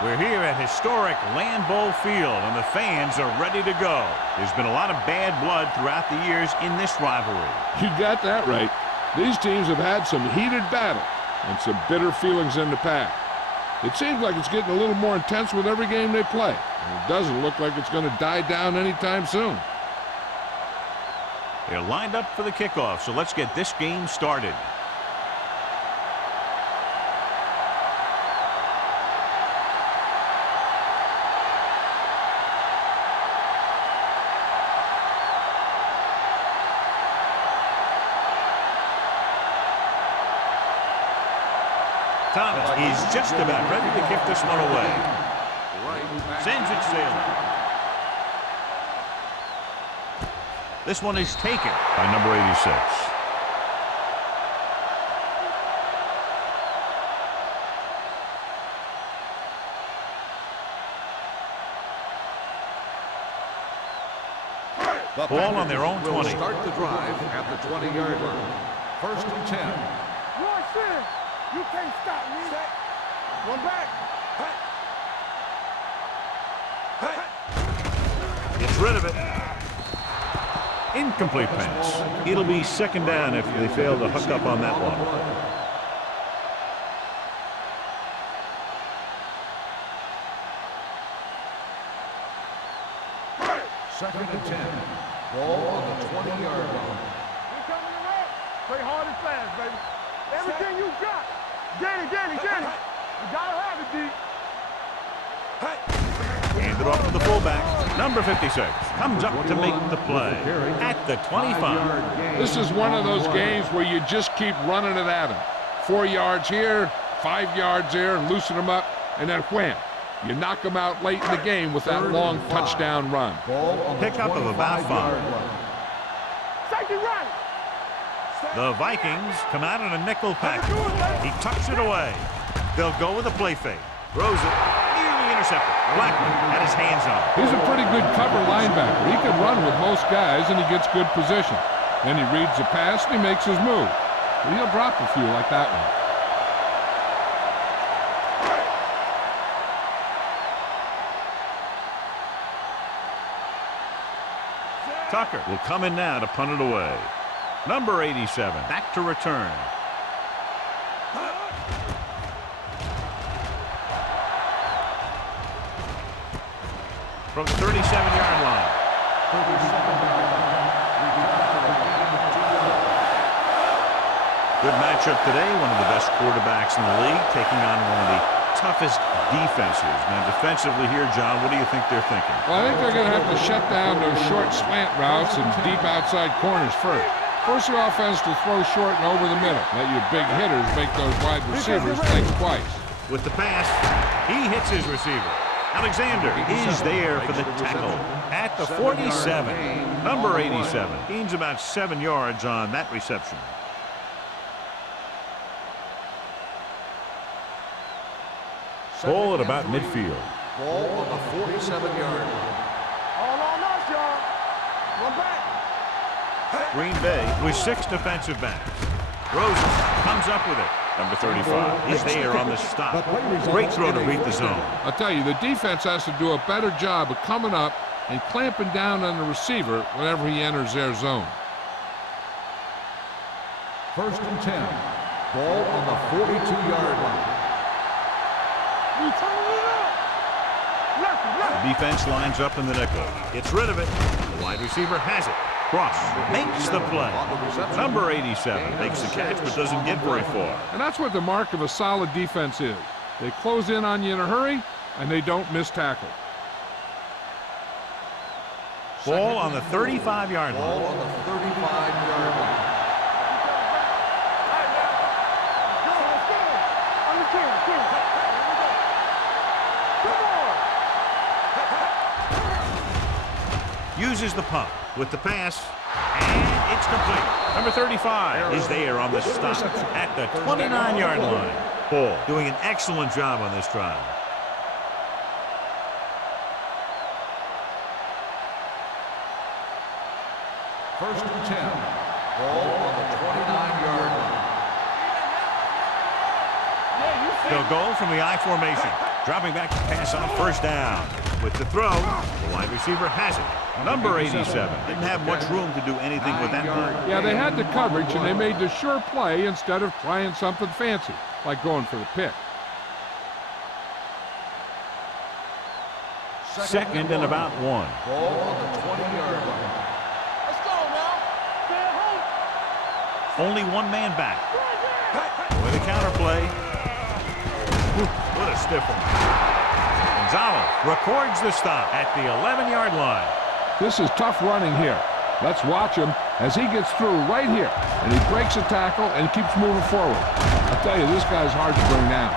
We're here at historic Land Bowl Field, and the fans are ready to go. There's been a lot of bad blood throughout the years in this rivalry. You got that right. These teams have had some heated battle and some bitter feelings in the past. It seems like it's getting a little more intense with every game they play, and it doesn't look like it's going to die down anytime soon. They're lined up for the kickoff, so let's get this game started. Thomas is just about ready to kick this one away. Sends it sailing. This one is taken by number 86. Ball on their own 20. Start the drive at the 20-yard line. 1st and 10. You can't stop me. One back. Gets rid of it. Incomplete pass. It'll be 2nd down if they fail to hook up on that one. 2nd and 10. Ball on the 20-yard line. You're coming around. Play hard and fast, baby. Everything you got. Get it. You gotta have it, D. Hand it off to the fullback. Number 56 comes up to make the play at the 25. This is one of those games where you just keep running it at them. 4 yards here, 5 yards there, and loosen them up, and then wham. You knock them out late in the game with that long touchdown run. Pickup of about 5. Safety right. The Vikings come out in a nickel package. He tucks it away. They'll go with a play fake. Throws it. Nearly intercepted. Blackman had his hands on it. He's a pretty good cover linebacker. He can run with most guys, and he gets good position. Then he reads the pass, and he makes his move. But he'll drop a few like that one. Tucker will come in now to punt it away. Number 87 back to return. From the 37-yard line. Good matchup today. One of the best quarterbacks in the league taking on one of the toughest defenses. Now defensively here, John, what do you think they're thinking? Well, I think they're going to have to shut down those short slant routes and deep outside corners first. Force your offense to throw short and over the middle. Let your big hitters make those wide receivers think twice. With the pass, he hits his receiver. Alexander is there for the tackle at the 47. Number 87 gains about 7 yards on that reception. Ball at about midfield. Ball on the 47-yard line. All on us, y'all. One back. Green Bay with 6 defensive backs. Rosen comes up with it. Number 35 is there on the stop. Great throw to beat the zone. I'll tell you, the defense has to do a better job of coming up and clamping down on the receiver whenever he enters their zone. 1st and 10. Ball on the 42-yard line. You turn it up. The defense lines up in the nickel. Gets rid of it. The wide receiver has it. Cross makes the play. Number 87 makes the catch but doesn't get very far. And that's what the mark of a solid defense is. They close in on you in a hurry, and they don't miss tackle. Ball on the 35-yard line. Ball on the 35-yard line. Uses the pump with the pass, and it's complete. Number 35 is there on the stop at the 29-yard line. Ball doing an excellent job on this drive. First and 10. Ball on the 29-yard line. They'll go from the I formation. Dropping back to pass on first down. With the throw, the wide receiver has it. Number 87. Didn't have much room to do anything with that ball. Yeah, they had the coverage, and they made the sure play instead of trying something fancy, like going for the pick. Second and about 1. Ball on the 20-yard line. Let's go now. Stay at home. Only one man back. With a counter play. What a stiff one. Gonzalez records the stop at the 11-yard line. This is tough running here. Let's watch him as he gets through right here, and he breaks a tackle and keeps moving forward. I'll tell you, this guy's hard to bring down.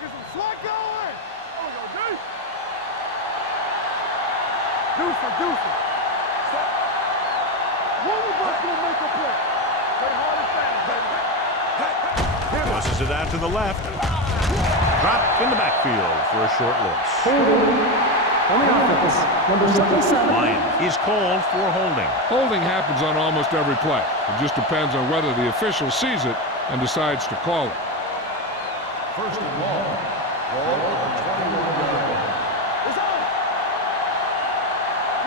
Get some sweat going. Oh, go, Deuce. Deuce. One of us will make a play. Play hard and fast, baby. Tosses it out to the left. Drop in the backfield for a short loss. On the offense, number 77. Lyon is called for holding. Holding happens on almost every play. It just depends on whether the official sees it and decides to call it. First and long. Ball on the 21-yard line. It's on.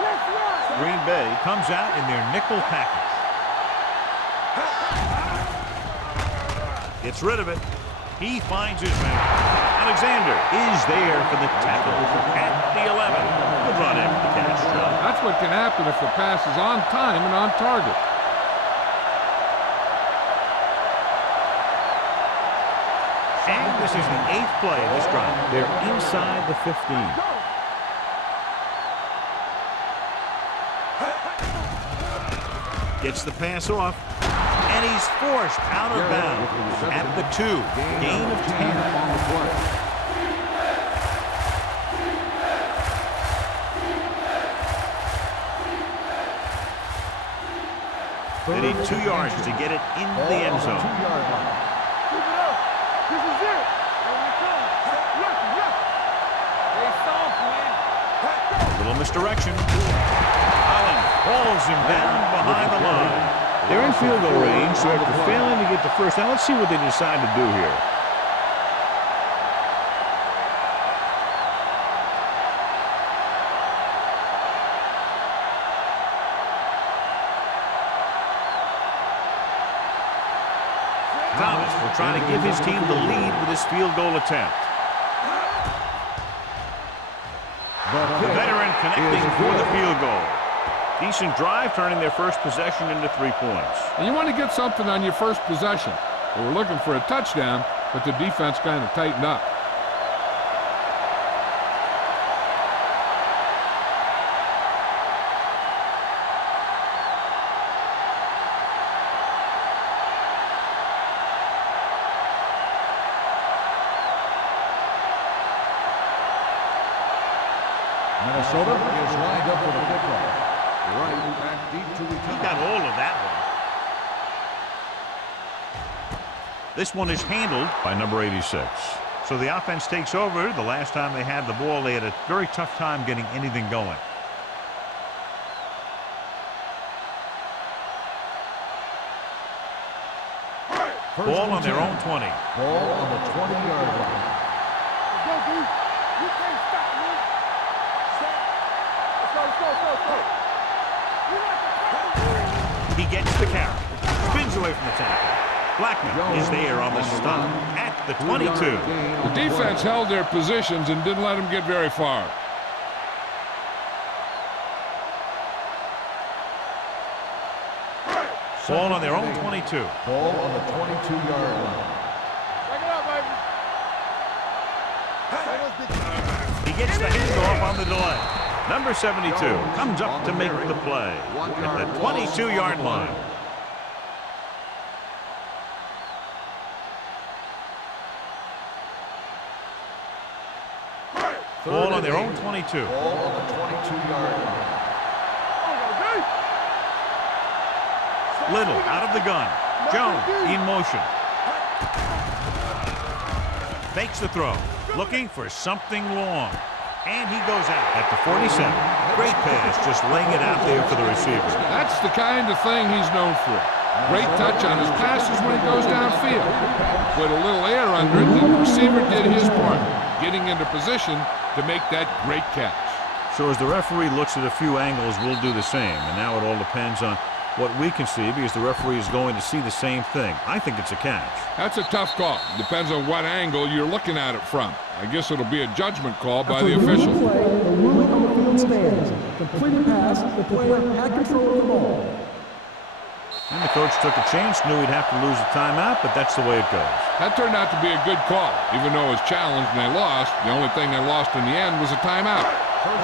Let's run. Green Bay comes out in their nickel package. Gets rid of it. He finds his man. Alexander is there for the tackle at the 11. Good run after the catch, John. That's what can happen if the pass is on time and on target. And this is the 8th play of this drive. They're inside the 15. Gets the pass off. And he's forced out of bounds at the 2. Gain of 10 on the play. They need 2 yards to get it in the end zone. 2-yard line. Keep it up. This is it. Here we come. Yes. They soft, man. A little misdirection. Allen hauls him down behind the line. They're in field goal range, so after failing to get the first down, let's see what they decide to do here. Thomas will try to give his team the lead with his field goal attempt. The veteran connecting for the field goal. Decent drive, turning their first possession into 3 points. And you want to get something on your first possession. They were looking for a touchdown, but the defense kind of tightened up. Minnesota is lined up for the kickoff. Right back deep to return. He got all of that one. This one is handled by number 86. So the offense takes over. The last time they had the ball, they had a very tough time getting anything going. Ball on their own 20. Ball on the 20-yard line. Let's go, dude. You can't stop, man. Let's go. He gets the carry. Spins away from the tackle. Blackman is there on the stop at the 22. The defense held their positions and didn't let them get very far. Ball on their own 22. Ball on the 22-yard line. Take it up, baby. He gets the handoff on the delay. Number 72 comes up to make the play at the 22-yard line. Ball on their own 22. Ball on the 22-yard line. Little out of the gun. Jones in motion. Fakes the throw. Looking for something long. And he goes out at the 47. Great pass, just laying it out there for the receiver. That's the kind of thing he's known for. Great touch on his passes when he goes downfield. Put a little air under it, and the receiver did his part, getting into position to make that great catch. So as the referee looks at a few angles, we'll do the same. And now it all depends on what we can see, because the referee is going to see the same thing. I think it's a catch. That's a tough call. Depends on what angle you're looking at it from. I guess it'll be a judgment call by the official. The ruling on the field stands. Completed pass, the player had control of the ball. And the coach took a chance, knew he'd have to lose a timeout, but that's the way it goes. That turned out to be a good call. Even though it was challenged and they lost, the only thing they lost in the end was a timeout.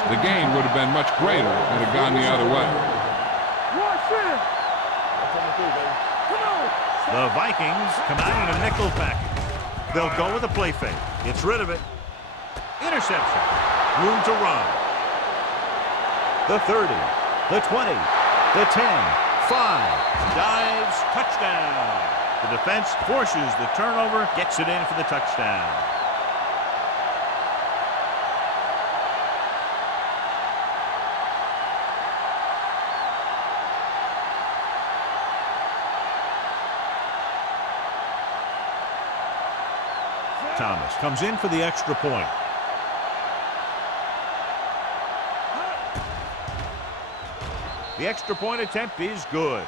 The gain would have been much greater had it gone the other way. The Vikings come out in a nickel package. They'll go with a play fake. Gets rid of it. Interception. Room to run. The 30. The 20. The 10. 5. Dives. Touchdown. The defense forces the turnover. Gets it in for the touchdown. Thomas comes in for the extra point. The extra point attempt is good.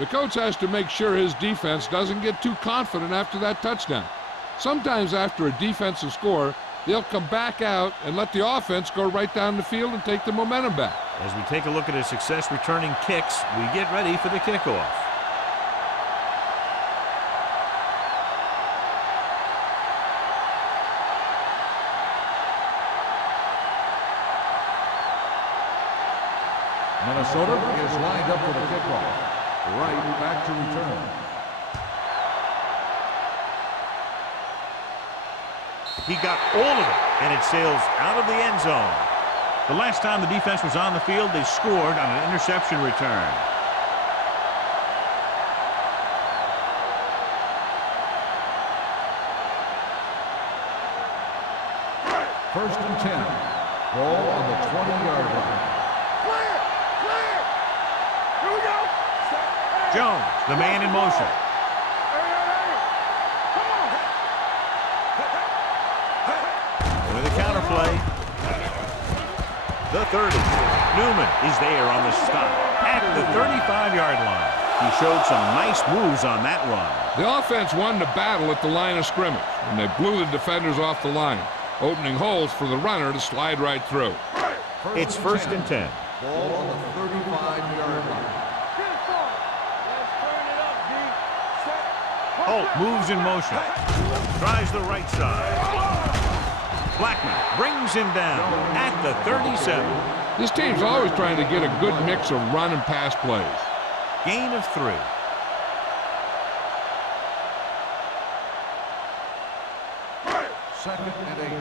The coach has to make sure his defense doesn't get too confident after that touchdown. Sometimes after a defensive score, they'll come back out and let the offense go right down the field and take the momentum back. As we take a look at his success returning kicks, we get ready for the kickoff. Minnesota is lined up for the kickoff. Right back to return. He got all of it, and it sails out of the end zone. The last time the defense was on the field, they scored on an interception return. First and 10. Ball on the 20-yard line. Jones, the man in motion. With the counter play. The 30. Newman is there on the stop at the 35-yard line. He showed some nice moves on that run. The offense won the battle at the line of scrimmage, and they blew the defenders off the line, opening holes for the runner to slide right through. It's first and 10. Ball on the 35-yard line. Holt moves in motion. Tries the right side. Blackman brings him down at the 37. This team's always trying to get a good mix of run and pass plays. Gain of 3. Second and 8.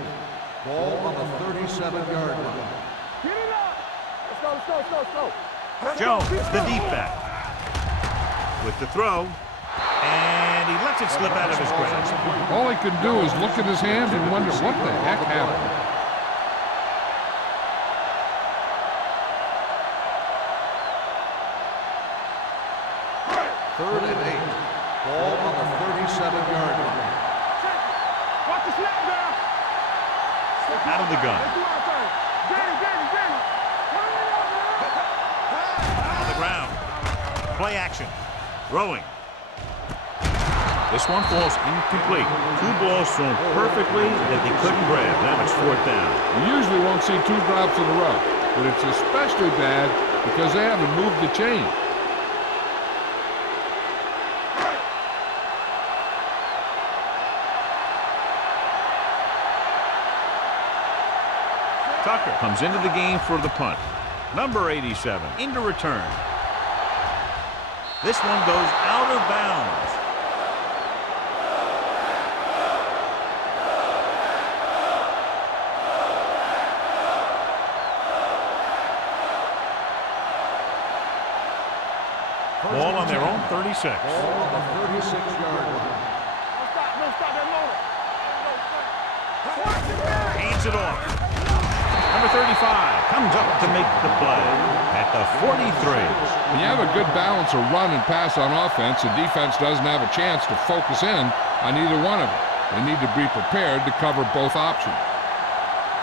Ball on the 37-yard line. Get it up. Let's go. Jones, the deep back. With the throw. And he lets it slip out of his grasp. All he can do is look at his hands and wonder what the heck happened. Third and 8. Ball on the 37-yard line. Watch the snap down. Out of the gun. On the ground. Play action. Throwing. This one falls incomplete. 2 balls thrown perfectly that they couldn't grab. Now it's 4th down. You usually won't see 2 drops in a row, but it's especially bad because they haven't moved the chain. Tucker comes into the game for the punt. Number 87 into return. This one goes out of bounds. Ball on their own 36. Ball on the 36-yard line. Don't stop that motor. Hands it off. 35 comes up to make the play at the 43. When you have a good balance of run and pass on offense, the defense doesn't have a chance to focus in on either one of them. They need to be prepared to cover both options.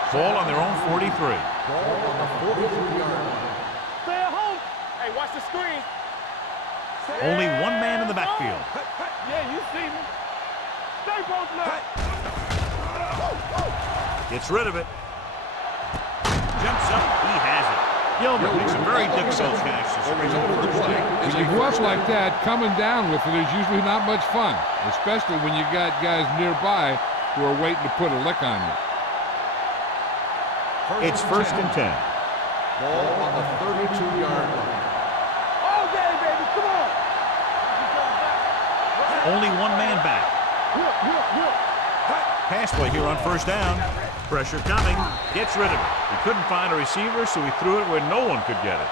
Ball on their own 43. Ball on the 43-yard line. Stay at home. Hey, watch the screen. Only one man in the backfield. Yeah, you see me. Stay both left. Gets rid of it. Jumps up. He has it. Gilbert makes a very difficult catch. When you go up like that, coming down with it is usually not much fun, especially when you got guys nearby who are waiting to put a lick on you. It's first and 10. Ball on the 32-yard line. All day, baby. Come on. Only one man back. Pass play here on first down. Pressure coming. Gets rid of it. He couldn't find a receiver, so he threw it where no one could get it.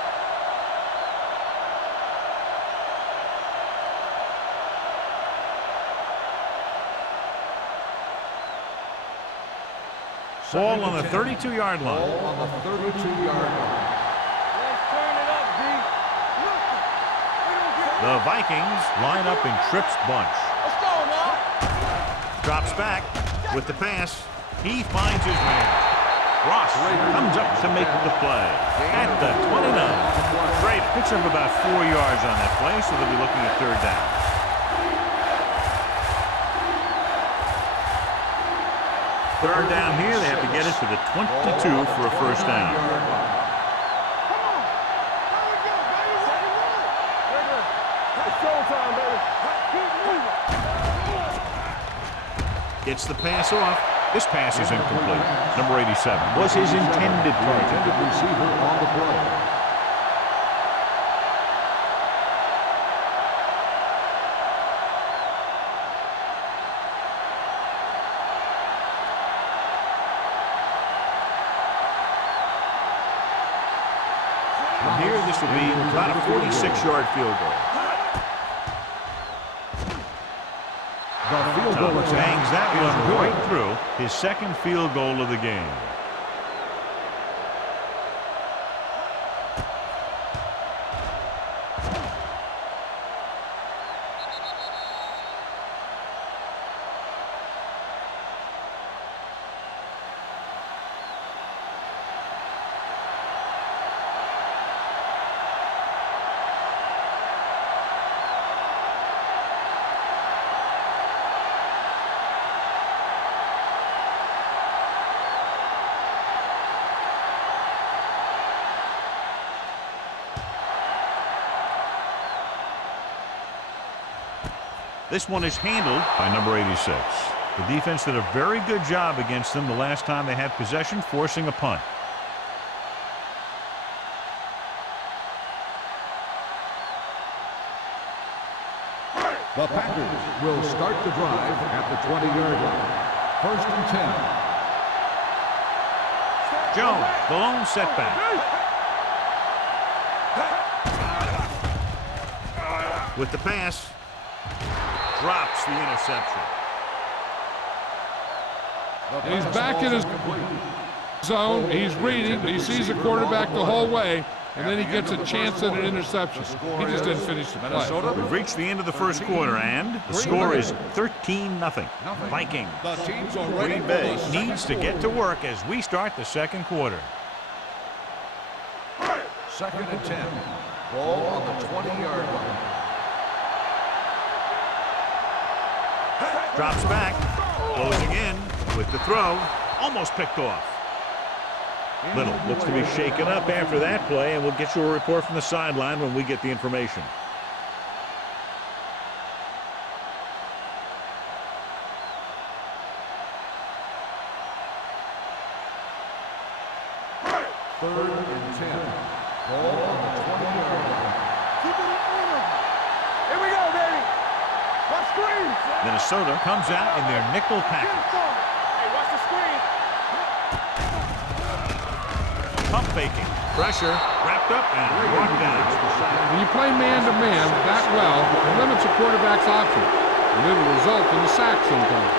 Ball on the 32-yard line. Ball on the 32-yard line. Let's turn it up, D. The Vikings line up in Tripp's bunch. Let's go now. Drops back with the pass. He finds his man. Ross comes up to make the play at the 29. Great. Picks up about 4 yards on that play, so they'll be looking at third down. Third down here, they have to get it to the 22 for a first down. It's showtime, baby. Keep moving. Gets the pass off. This pass is incomplete. Number 87 was his intended target. Intended receiver on the play. From here, this will be about a 46-yard field goal. The field goal attempt Bangs that is one good. right through. His second field goal of the game. This one is handled by number 86. The defense did a very good job against them the last time they had possession, forcing a punt. The Packers will start the drive at the 20-yard line. First and 10. Jones, the lone setback. With the pass, drops the interception. He's back in his zone. He's reading. He sees the quarterback the whole way, and then he gets a chance at an interception. He just didn't finish the play. We've reached the end of the first quarter, and the score is 13-0. Vikings. Green Bay needs to get to work as we start the second quarter. Second and 10. Ball on the 20-yard line. Drops back, closing in with the throw, almost picked off. Little looks to be shaken up after that play, and we'll get you a report from the sideline when we get the information. Third and 10. Ball on the 20-yard line. Keep it in them. Here we go, baby. Watch screen. Minnesota comes out in their nickel Get package. some. Hey, watch the screen. Pump faking, pressure, wrapped up and brought down. When you play man-to-man that well, it limits a quarterback's options, and it'll result in a sack sometimes.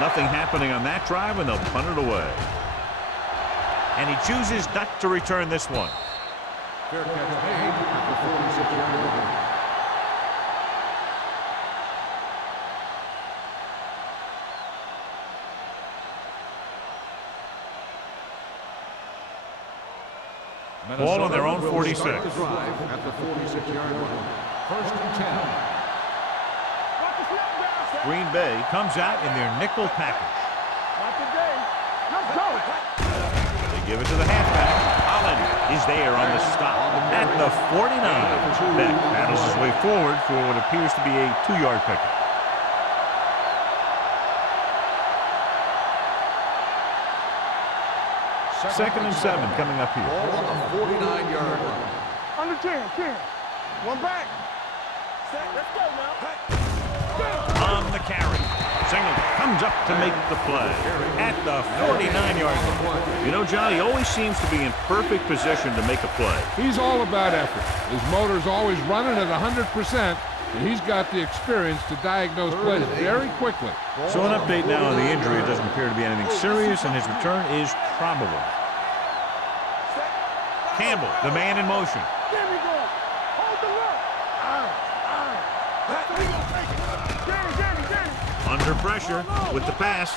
Nothing happening on that drive, and they'll punt it away. And he chooses not to return this one. Fair catch made at the 46-yard line. Ball on their own 46. Start the drive at the 46-yard line. First and 10. Green Bay comes out in their nickel package. Not today. Let's go. They give it to the halfback. Holland is there on the stop at the 49. Beck battles his way forward for what appears to be a 2-yard pickup. Second and 7 coming up here. Ball on the 49-yard line. Under 10. One back. Let's go now. On the carry. Singleton comes up to make the play at the 49-yard line. You know, John, he always seems to be in perfect position to make a play. He's all about effort. His motor's always running at 100%, and he's got the experience to diagnose plays very quickly. So an update now on the injury. It doesn't appear to be anything serious, and his return is probable. Campbell, the man in motion. There we go. Hold the look. Get it. Under pressure with the pass.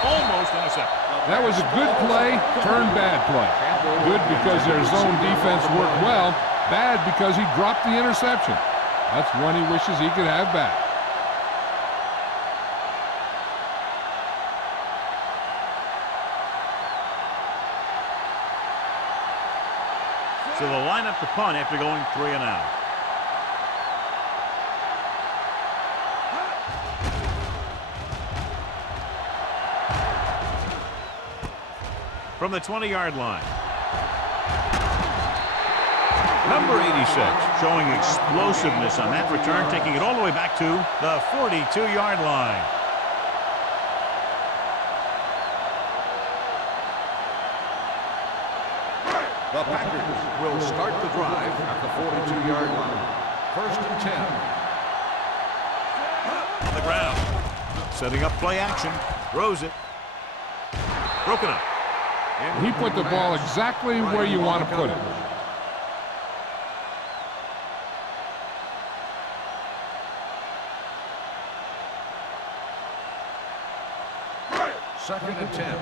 Almost intercepted. That was a good play, turned bad play. Good because their zone defense worked well. Bad because he dropped the interception. That's one he wishes he could have back. So they'll line up the punt after going 3 and out. From the 20-yard line. Number 86 showing explosiveness on that return, taking it all the way back to the 42-yard line. The Packers will start the drive at the 42-yard line. First and 10. On the ground. Setting up play action. Throws it. Broken up. He put the ball exactly where you want to put it. Second and 10.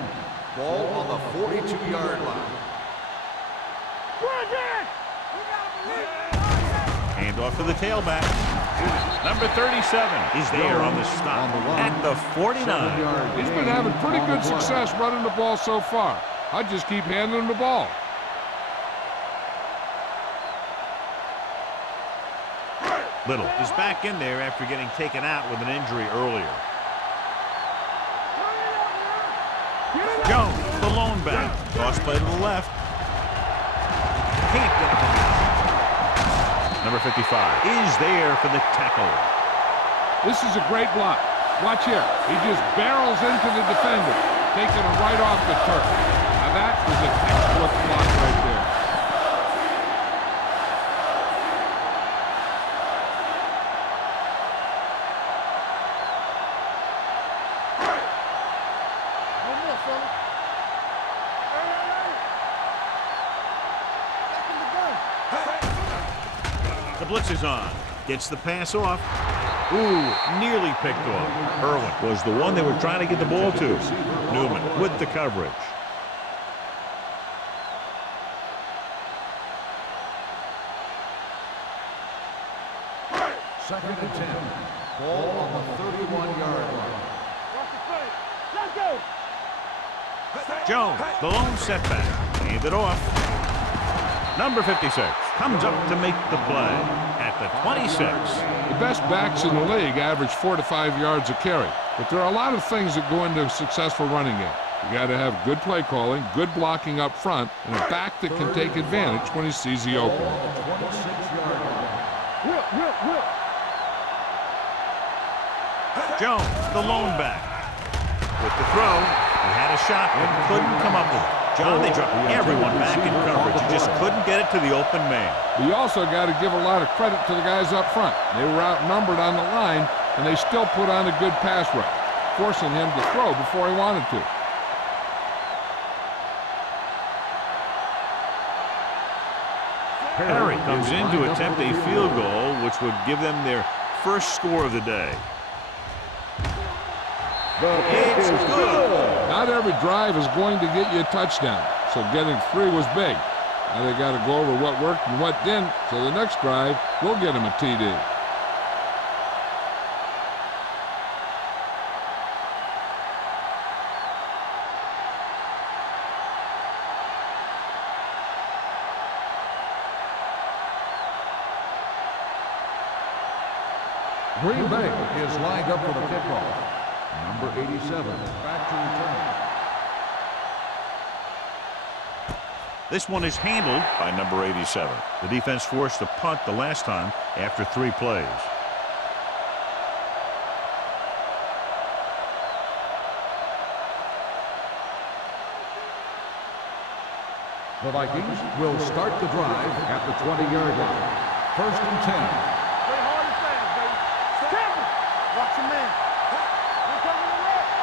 Ball on the 42-yard line. Hand off to the tailback. Number 37 is there on the stop at the 49. He's been having pretty good success running the ball so far. I just keep handing him the ball. Little is back in there after getting taken out with an injury earlier. Jones, the lone back. Toss play to the left. Can't get it. Number 55 is there for the tackle. This is a great block. Watch here. He just barrels into the defender, taking him right off the turf. Now that is a textbook block right there. The blitz is on. Gets the pass off. Ooh, nearly picked off. Irwin was the one they were trying to get the ball to. Newman with the coverage. Second and 10. Ball on the 31-yard line. Let's go. Jones, the lone setback. Hand it off. Number 56 comes up to make the play at the 26. The best backs in the league average 4 to 5 yards a carry. But there are a lot of things that go into a successful running game. You got to have good play calling, good blocking up front, and a back that can take advantage when he sees the opening. Whip. Jones, the lone back. With the throw, he had a shot but couldn't come up with it. John, they dropped everyone back in coverage. He just couldn't get it to the open man. You also got to give a lot of credit to the guys up front. They were outnumbered on the line, and they still put on a good pass rush. forcing him to throw before he wanted to. Perry comes in to attempt a field goal, which would give them their first score of the day. It's good. Not every drive is going to get you a touchdown, so getting 3 was big. Now they got to go over what worked and what didn't, so the next drive will get them a TD. Green Bay is lined up for the kickoff. Number 87, back to return. This one is handled by number 87. The defense forced a punt the last time after 3 plays. The Vikings will start the drive at the 20-yard line. First and 10. Play hard and fast, baby. Careful. Watch your man. Here coming the left.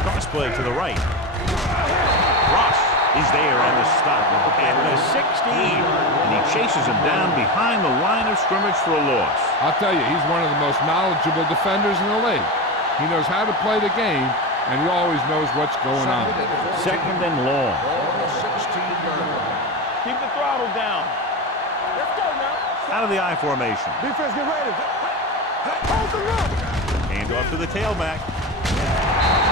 Cross play to the right. Ross is there on the stop at the 16. And he chases him down behind the line of scrimmage for a loss. I'll tell you, he's one of the most knowledgeable defenders in the league. He knows how to play the game, and he always knows what's going on. Second and long. Keep the throttle down. Let's go now. Out of the I formation. Defense, get ready. Hold the run. Hand off to the tailback.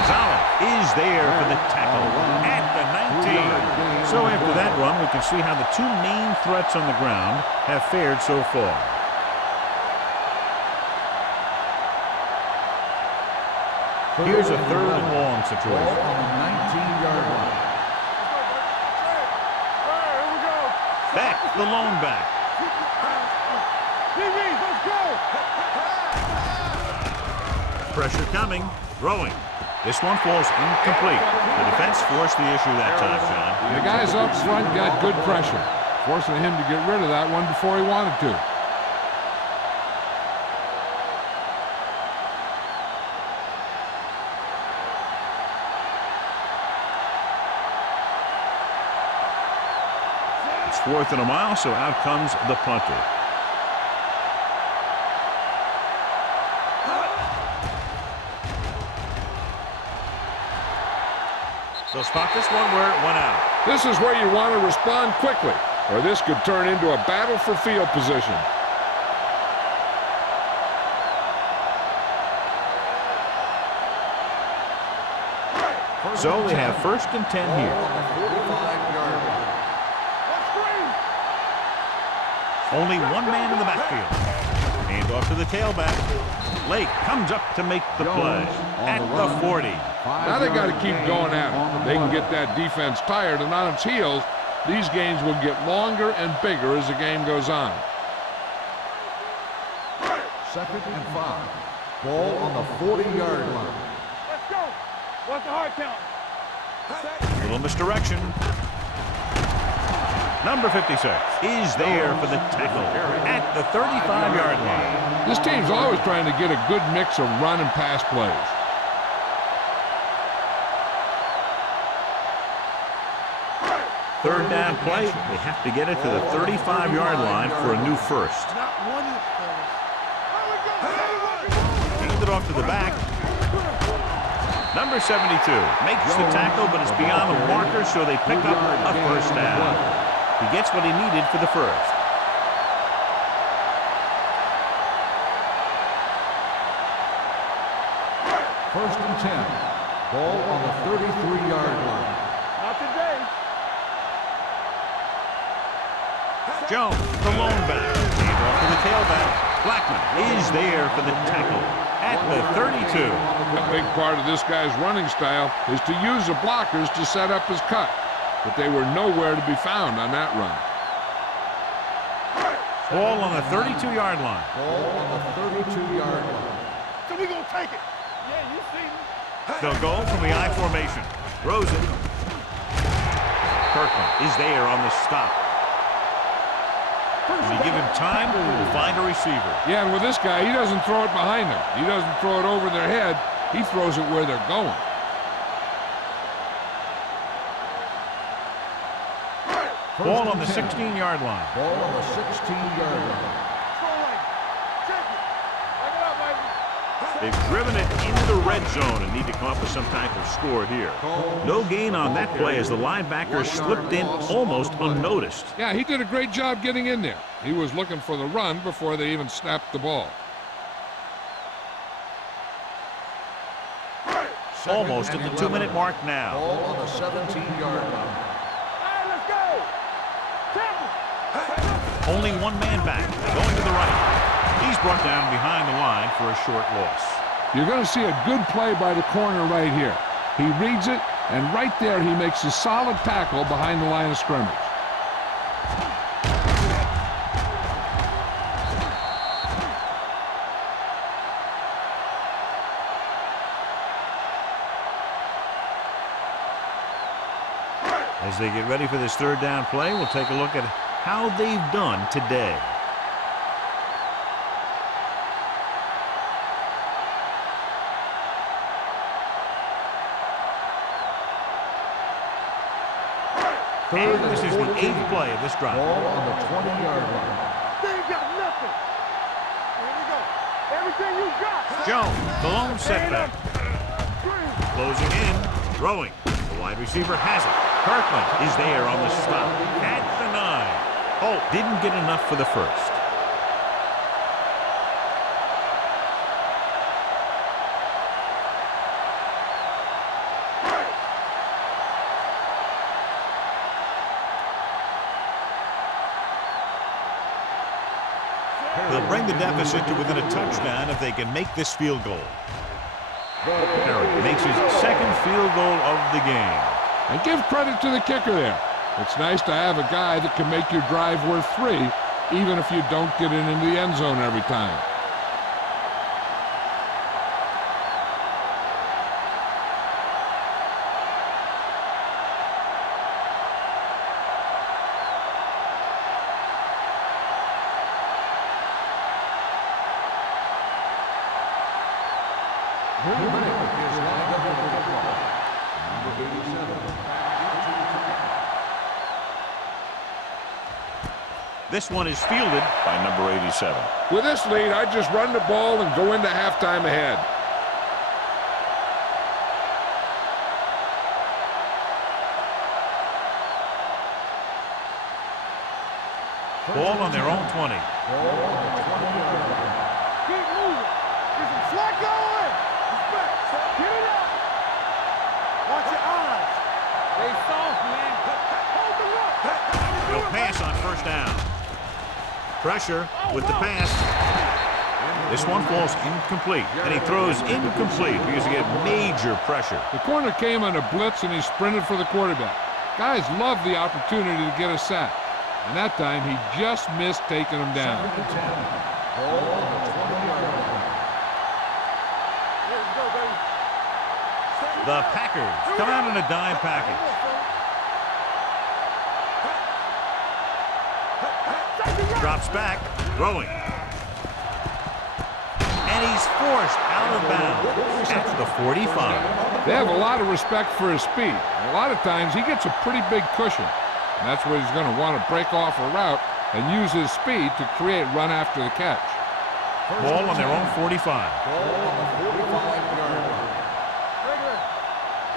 Zala is there for the tackle at the 19. So after that run, we can see how the 2 main threats on the ground have fared so far. Here's a third and long situation. On the 19-yard line. Here we go. Back, the lone back. DBs, let's go. Pressure coming. Throwing. This one falls incomplete. The defense forced the issue that time, John. The guys up front got good pressure, forcing him to get rid of that one before he wanted to. It's 4th and a mile, so out comes the punter. They'll spot this one where it went out. This is where you want to respond quickly, or this could turn into a battle for field position. So they have 1st and 10 here. Only one man in the backfield. Hand off to the tailback. Lake comes up to make the play at the 40. Now they got to keep going at it. They can get that defense tired and on its heels. These games will get longer and bigger as the game goes on. 2nd and 5. Ball on the 40-yard line. Let's go. What's the hard count? Little misdirection. Number 56 is there for the tackle at the 35-yard line. This team's always trying to get a good mix of run and pass plays. Third down play. They have to get it to the 35-yard line for a new first. Hand it off to the back. Number 72 makes the tackle, but it's beyond the marker, so they pick up a first down. He gets what he needed for the first. First and 10. Ball on the 33-yard line. Not today. Jones, the lone back. Hand off to the tailback. Blackman is there for the tackle at the 32. A big part of this guy's running style is to use the blockers to set up his cut, but they were nowhere to be found on that run. Ball on the 32-yard line. Ball on the 32-yard line. So we gonna take it. Yeah, you see me. They'll go from the I formation. Rosen. Kirkland is there on the stop. When you give him time, he'll find a receiver. Yeah, and with this guy, he doesn't throw it behind them. He doesn't throw it over their head. He throws it where they're going. Ball on the 16-yard line. Ball on the 16-yard line. They've driven it into the red zone and need to come up with some type of score here. No gain on that play as the linebacker slipped in almost unnoticed. Yeah, he did a great job getting in there. He was looking for the run before they even snapped the ball. Almost at the 2-minute mark now. Ball on the 17-yard line. Hey, let's go. Tackle. Only one man back, going to the right. He's brought down behind the line for a short loss. You're going to see a good play by the corner right here. He reads it, and right there he makes a solid tackle behind the line of scrimmage. As they get ready for this third down play, we'll take a look at how they've done today. And this is the 8th play of this drive. Ball on the 20-yard line. They ain't got nothing. Here we go. Everything you got. Jones, the lone setback. Closing in, throwing. The wide receiver has it. Kirkland is there on the stop at the 9. Oh, didn't get enough for the first. They'll bring the deficit to within a touchdown if they can make this field goal. Perry makes his second field goal of the game. And give credit to the kicker there. It's nice to have a guy that can make your drive worth 3, even if you don't get it into the end zone every time. This one is fielded by number 87. With this lead, I just run the ball and go into halftime ahead. Ball on their own 20. Keep moving. Get some slack going. Respect. Get it up. Watch your eyes. They soft, man. Hold the look. He'll pass on first down. Pressure with the pass. This one falls incomplete, and he throws incomplete because he had major pressure. The corner came on a blitz, and he sprinted for the quarterback. Guys love the opportunity to get a sack, and that time he just missed taking him down. The Packers come out in a dime package. Drops back, throwing. And he's forced out of bounds at the 45. They have a lot of respect for his speed. A lot of times he gets a pretty big cushion. And that's where he's going to want to break off a route and use his speed to create run after the catch. Ball on their own 45. Ball on the 45-yard line.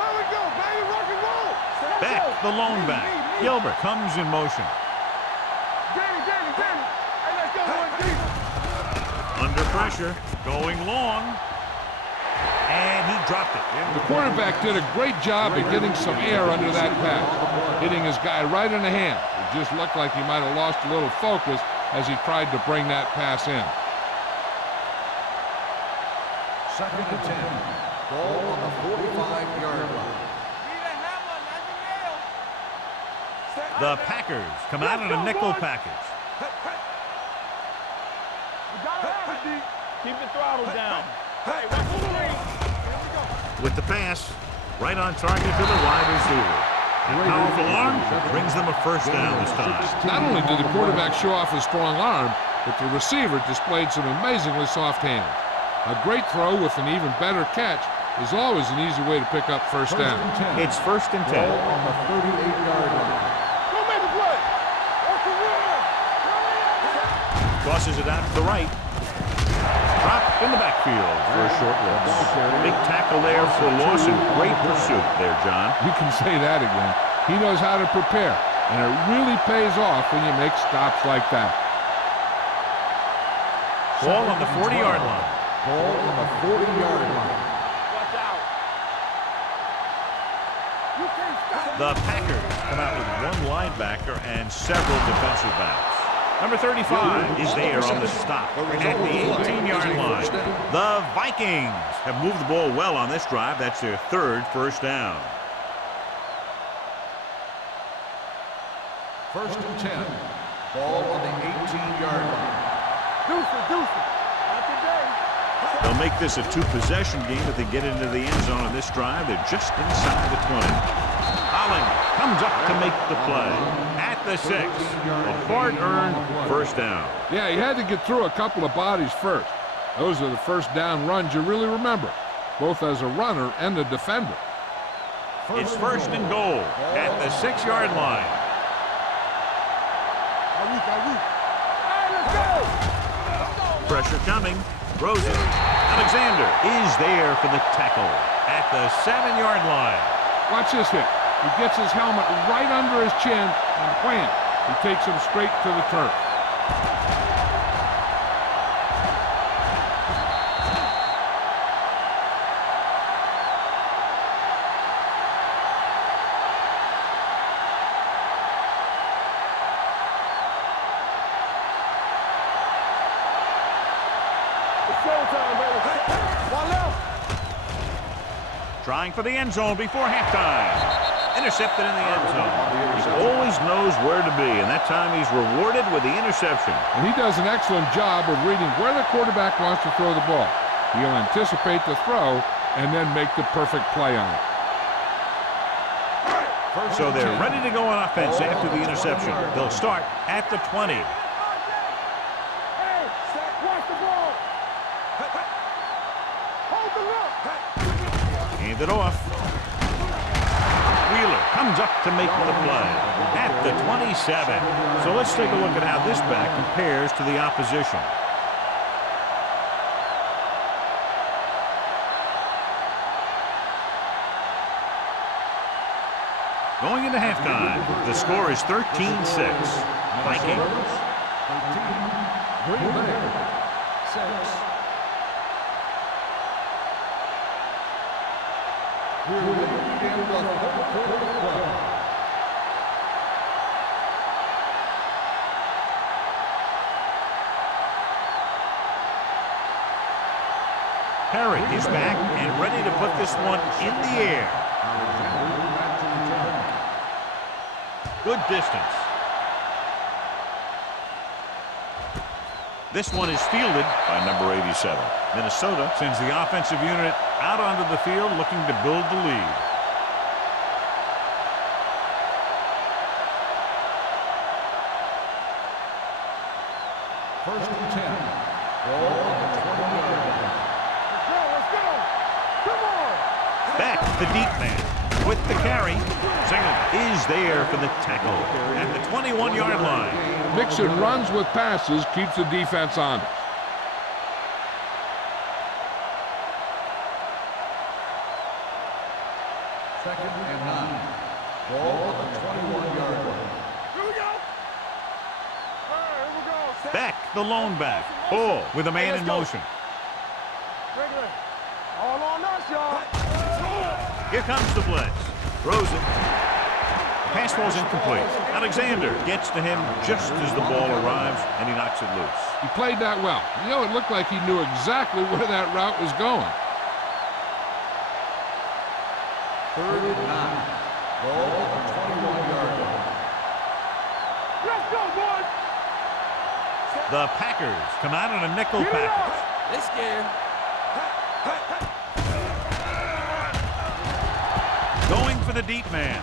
There we go, baby. Rock and roll. Beck, the lone back. Gilbert comes in motion. Danny. Hey, let's go, one deep. Under pressure, going long. And he dropped it. The quarterback did a great job at getting some air under that pass, hitting his guy right in the hand. It just looked like he might have lost a little focus as he tried to bring that pass in. 2nd and 10. Ball on the 45-yard line. The Packers come out in a nickel package. You gotta have it, D. Keep the throttle down. Hey, watch the lane. Here we go. With the pass, right on target to the wide receiver. A powerful arm brings them a first down this time. Not only did the quarterback show off his strong arm, but the receiver displayed some amazingly soft hands. A great throw with an even better catch is always an easy way to pick up first down. It's 1st and 10. Ball on the 38-yard line. Don't make a play. What's the run? Tosses it out to the right. Drop in the backfield for a short loss. Big tackle there for Lawson. Great pursuit there, John. You can say that again. He knows how to prepare, and it really pays off when you make stops like that. Ball on the 40-yard line. Ball on the 40-yard line. Watch out. You can't stop. The Packers come out with one linebacker and several defensive backs. Number 35 is there on the stop at the 18-yard line. The Vikings have moved the ball well on this drive. That's their 3rd first down. 1st and 10. Ball on the 18-yard line. Deuces. Not today. They'll make this a 2-possession game if they get into the end zone on this drive. They're just inside the 20. Holland comes up to make the play. At the 6, a hard-earned first down. Yeah, he had to get through a couple of bodies first. Those are the first down runs you really remember, both as a runner and a defender. It's 1st and goal at the 6-yard line. Hey, let's go. Pressure coming. Rosen. Alexander is there for the tackle at the 7-yard line. Watch this hit. He gets his helmet right under his chin, and wham, he takes him straight to the turf. It's showtime, baby. One left. Trying for the end zone before halftime. Intercepted in the end zone. He always knows where to be, and that time he's rewarded with the interception. And he does an excellent job of reading where the quarterback wants to throw the ball. He'll anticipate the throw and then make the perfect play on it. So they're ready to go on offense after the interception. They'll start at the 20. Hey, watch the ball. Hold the look. Hand it off. Wheeler comes up to make the play at the 27. So let's take a look at how this back compares to the opposition. Going into halftime, the score is 13-6. Vikings. 13. Green Bay. 6. We're leading in the 3rd quarter of play. Perry is back and ready to put this one in the air. Good distance. This one is fielded by number 87. Minnesota sends the offensive unit out onto the field looking to build the lead. First and 10. Ball on the 20-yard line. Let's go. Come on. Back the deep man with the carry. Singleton is there for the tackle at the 21-yard line. Mixing runs with passes keeps the defense honest. Second and 9. Ball on the 21-yard line. Here we go. All right, here we go. Set. Back the lone back. Bull with a man in motion. Regular. All on us, y'all. Here comes the blitz. Rosen. The pass falls incomplete. Alexander gets to him just as the ball arrives, and he knocks it loose. He played that well. You know, it looked like he knew exactly where that route was going. Third and 9. Ball on the 21-yard line. Let's go, boys. The Packers come out in a nickel package. They scared. Going for the deep man.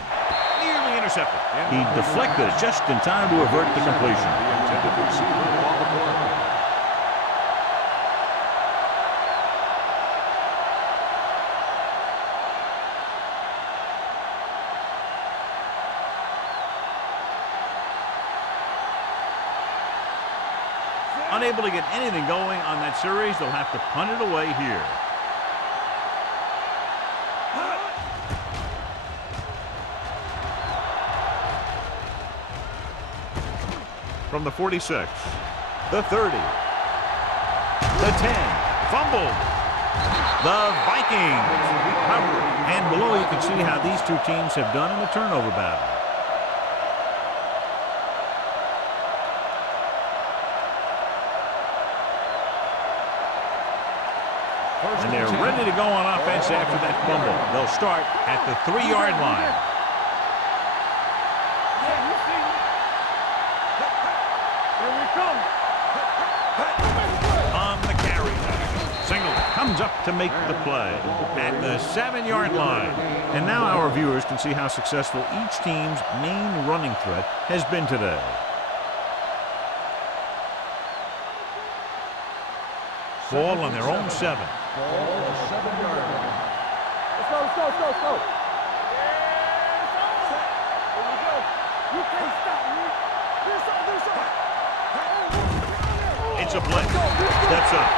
Near intercepted. He deflected it just in time to avert the completion. Unable to get anything going on that series, they'll have to punt it away here. From the 46, the 30, the 10, fumbled. The Vikings recover. And below you can see how these two teams have done in the turnover battle. And they're ready to go on offense after that fumble. They'll start at the 3-yard line. On the carry. Singleton comes up to make the play at the 7-yard line. And now our viewers can see how successful each team's main running threat has been today. Ball on their own 7. Ball on the 7-yard line. Let's go, let's go, let's go, let's go. Here we go. You can't stop me. This side. It's a blitz. Steps up.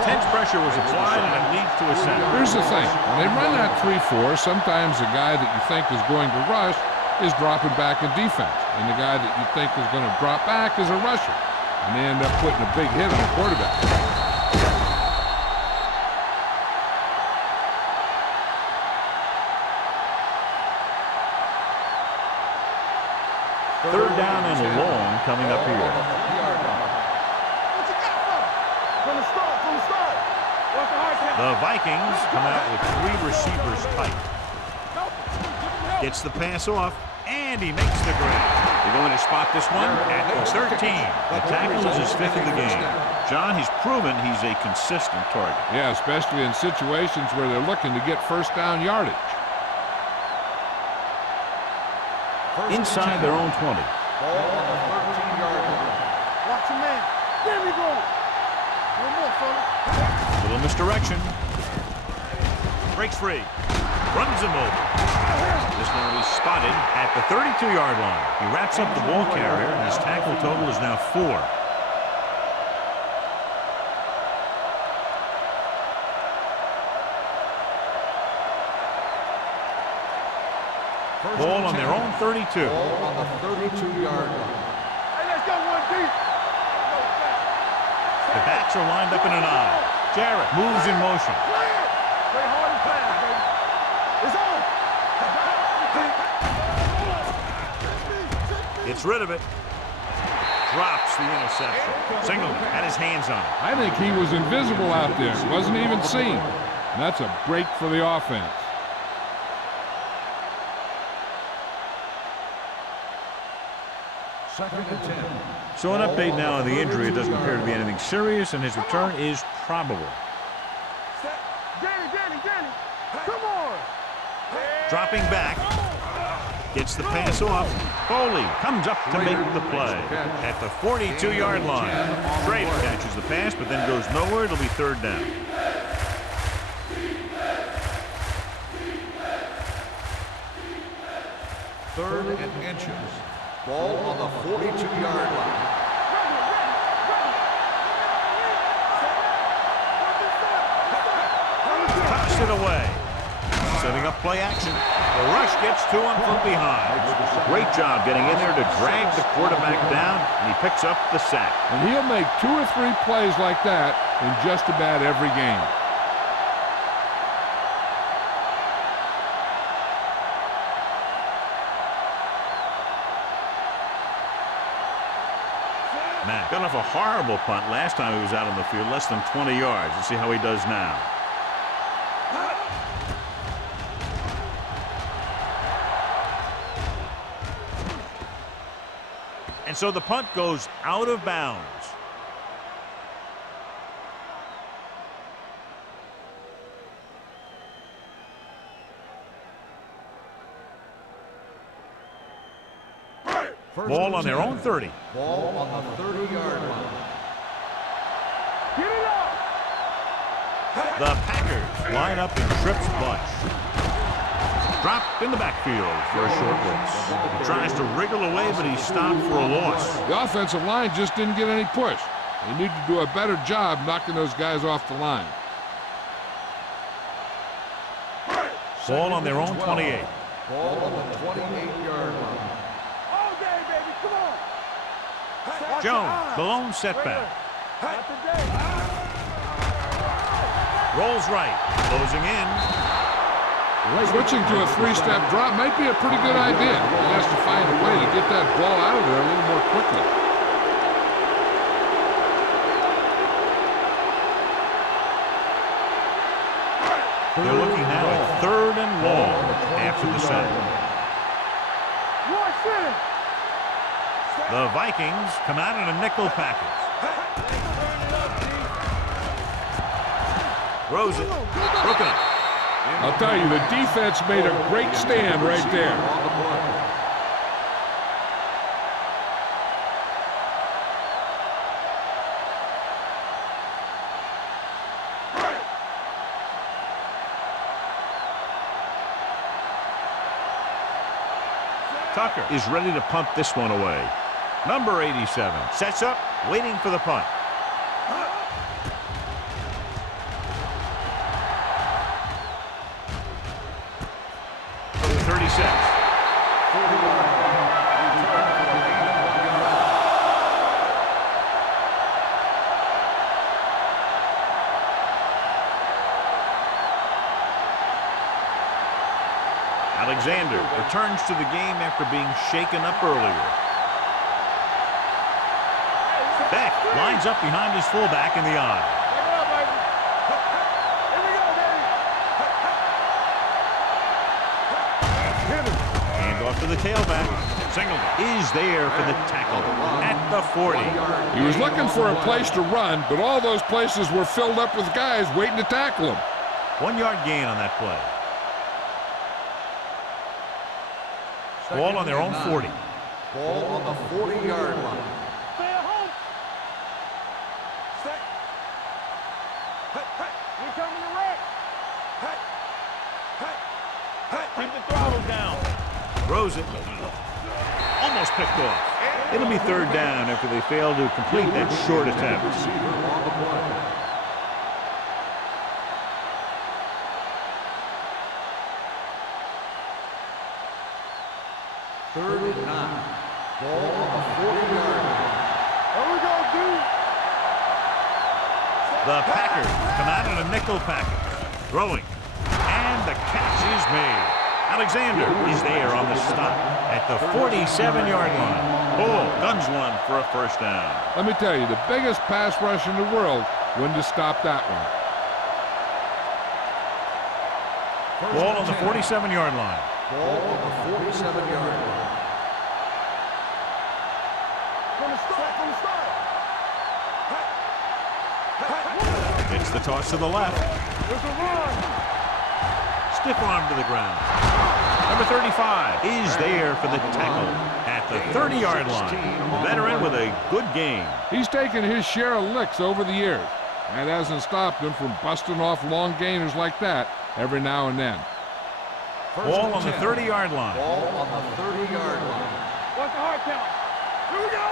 Intense pressure was applied, and it leads to a sack. Here's the thing. When they run that 3-4, sometimes the guy that you think is going to rush is dropping back in defense. And the guy that you think is going to drop back is a rusher. And they end up putting a big hit on the quarterback. Third down and long coming up here. What you got for? From the start. What's the hard count? The Vikings come out with 3 receivers tight. Gets the pass off, and he makes the grab. They're going to spot this one at the 13. The tackle is his 5th of the game. John, he's proven he's a consistent target. Yeah, especially in situations where they're looking to get first down yardage. Inside their own 20. Ball on the 13-yard line. Watch your man. There we go. One more, fella. Little misdirection. Breaks free. Runs him over. This one will be spotted at the 32-yard line. He wraps up the ball carrier, and his tackle total is now 4. Ball on their own 32. Ball on the 32-yard line. Hey, let's go one deep. The backs are lined up in an I. Jarrett moves in motion. Play it. Play hard and fast, baby. It's on. Gets rid of it. Drops the interception. Singleton had his hands on it. I think he was invisible out there. Wasn't even seen. And that's a break for the offense. Second and 10. So an update now on the injury. It doesn't appear to be anything serious, and his return is probable. Danny. Come on. Dropping back. Gets the pass off. Foley comes up to make the play at the 42-yard line. Schrader catches the pass, but then goes nowhere. It'll be 3rd down. Third and inches. Ball on the 42-yard line. Tucks it away. Setting up play action. The rush gets to him from behind. Great job getting in there to drag the quarterback down, and he picks up the sack. And he'll make 2 or 3 plays like that in just about every game. Matt got off a horrible punt last time he was out on the field, less than 20 yards. Let's see how he does now. And so the punt goes out of bounds. Ball on their own 30. Ball on the 30-yard line. Get it up. The Packers line up in trips bunch. Dropped in the backfield for a short loss. He tries to wriggle away, but he's stopped for a loss. The offensive line just didn't get any push. They need to do a better job knocking those guys off the line. Ball on their own 28. Ball on the 28-yard line. All day, baby. Come on. Watch your Jones, eyes. the lone setback. Not today. Rolls right, closing in. Switching to a three-step drop might be a pretty good idea. He has to find a way to get that ball out of there a little more quickly. They're looking now at 3rd and long after the sack. Rush in. The Vikings come out in a nickel package. Throws it, broken up. I'll tell you, the defense made a great stand right there. On the play. Tucker is ready to punt this one away. Number 87 sets up, waiting for the punt. For the 36. Alexander returns to the game after being shaken up earlier. Beck lines up behind his fullback in the eye. Take it up, baby. Here we go, baby. Hit him. Hand off to the tailback. Singleton is there for the tackle at the 40. He was looking for a place to run, but all those places were filled up with guys waiting to tackle him. 1 yard gain on that play. Ball on their own 40. Ball on the 40-yard line. Stay at home. Stay. We coming to wreck. Keep the throttle down. Throws it. Almost picked off. It'll be 3rd down after they fail to complete that short attempt. Receiver on the play. Third and 9. Ball on the 40-yard line. There we go, dude. The Packers come out in a nickel package. Throwing. And the catch is made. Alexander is there on the stop at the 47-yard line. Bull guns one for a 1st down. Let me tell you, the biggest pass rush in the world wouldn't have stopped that one. Ball on the 47-yard line. Ball on the 47-yard line. From the start. It's the toss to the left. There's a run. Stiff arm to the ground. Number 35 is there for the tackle at the 30-yard line. The veteran with a good game. He's taken his share of licks over the years. That hasn't stopped him from busting off long gainers like that every now and then. Ball on the 30-yard line. Ball on the 30-yard line. What's the hard count? Here we go.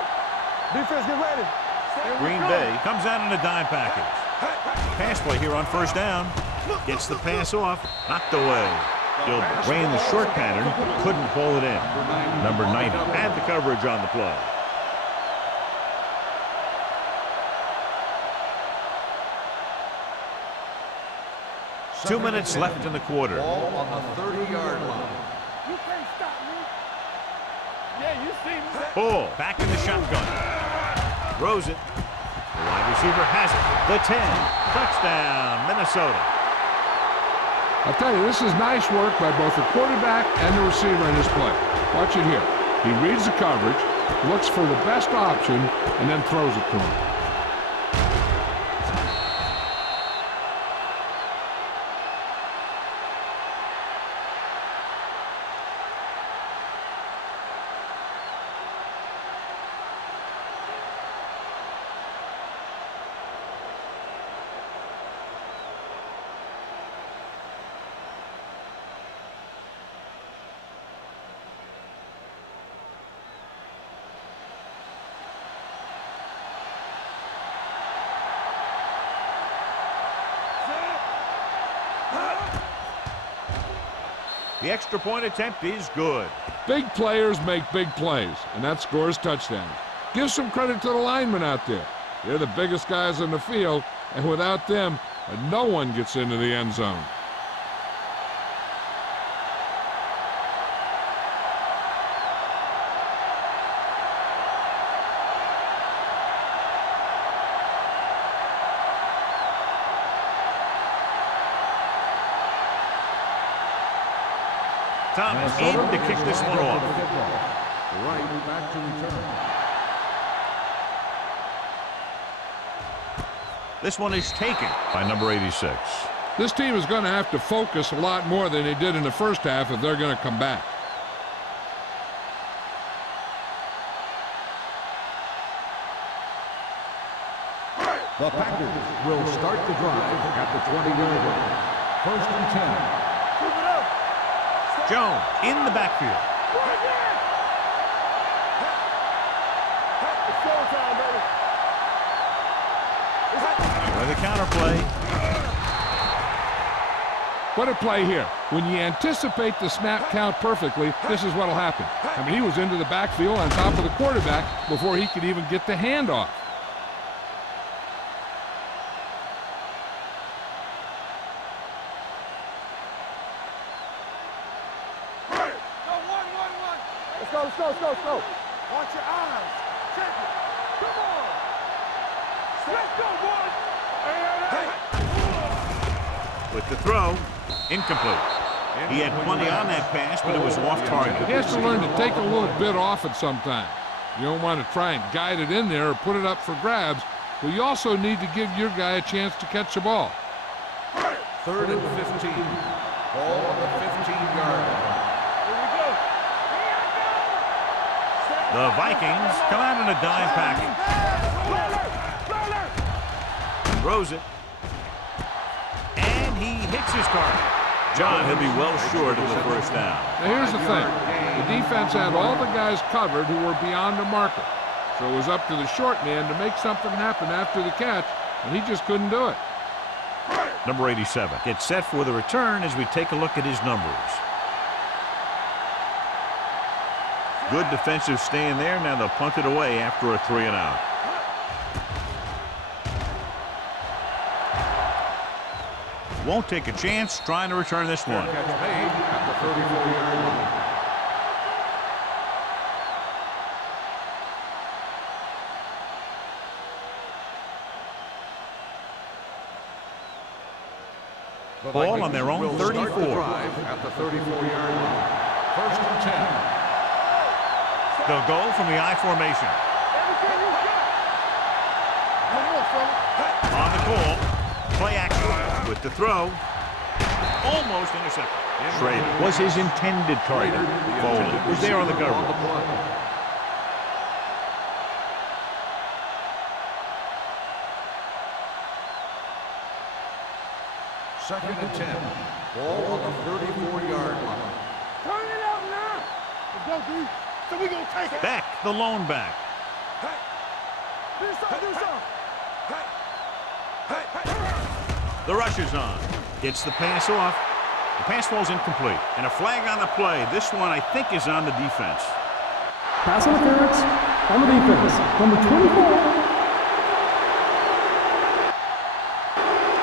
Defense, get ready. Green Bay comes out in a dime package. Pass play here on 1st down. Gets the pass off. Knocked away. He'll ran the short pattern, but couldn't haul it in. Number 90 had the coverage on the play. Two minutes left in the quarter. Ball on the 30-yard line. You can't stop me. Yeah, you see me. Bull back in the shotgun. Throws it. The wide receiver has it. The 10. Touchdown, Minnesota. I'll tell you, this is nice work by both the quarterback and the receiver in this play. Watch it here. He reads the coverage, looks for the best option, and then throws it to him. The extra point attempt is good. Big players make big plays, and that scores touchdowns. Give some credit to the linemen out there. They're the biggest guys on the field, and without them, no one gets into the end zone. Thomas in to kick this one off. Right back to return. This one is taken by number 86. This team is going to have to focus a lot more than they did in the first half if they're going to come back. The Packers will start the drive at the 20-yard line. 1st and 10. Jones in the backfield. With a counter play. What a play here. When you anticipate the snap count perfectly, this is what will happen. I mean, he was into the backfield on top of the quarterback before he could even get the handoff. Let's go. Watch your eyes. Check it. Come on. Let's go, boys. With the throw, incomplete. He had plenty on that pass, but it was off target. He has to learn to take a little bit off it sometime. You don't want to try and guide it in there or put it up for grabs, but you also need to give your guy a chance to catch the ball. 3rd and 15. Ball on the 15-yard line. The Vikings come out in a dime package. Throws it. And he hits his target. John, he'll be well short of the first down. Now here's the thing. The defense had all the guys covered who were beyond the marker. So it was up to the short man to make something happen after the catch, and he just couldn't do it. Number 87 gets set for the return as we take a look at his numbers. Good defensive stand there. Now they'll punt it away after a 3-and-out. Won't take a chance trying to return this one. Catch made at the 34-yard line. Ball on their own 34. Start the drive at the 34-yard line. 1st and 10. They'll go from the I formation. On the call, play action with the throw. Almost intercepted. Schrader was his intended target. Foley was there on the cover. 2nd and 10. Ball on the 34-yard line. Turn it out now. Let's go, D. So we gonna take it. Beck, the lone back. Do something. The rush is on. Gets the pass off. The pass falls incomplete. And a flag on the play. This one, I think, is on the defense. Pass interference on the defense. Number 24.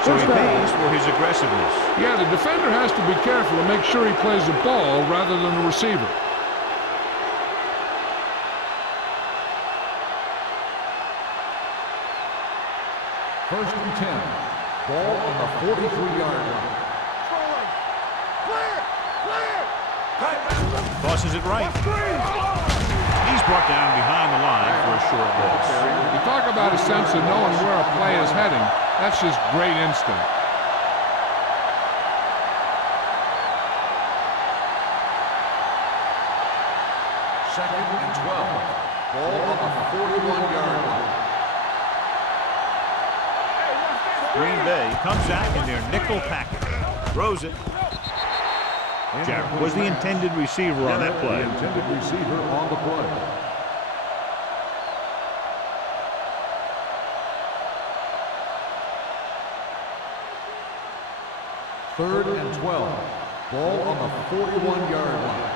So he pays for his aggressiveness. Yeah, the defender has to be careful and make sure he plays the ball rather than the receiver. First and 10. Ball on the 43-yard line. Tosses it right. He's brought down behind the line for a short loss. You talk about a sense of knowing where a play is heading. That's just great instinct. Second and 12. Ball on the 41-yard line. Green Bay comes out in their nickel package. Throws it. Jarrett was the intended receiver on that play. The intended receiver on the play. Third and 12. Ball on the 41-yard line.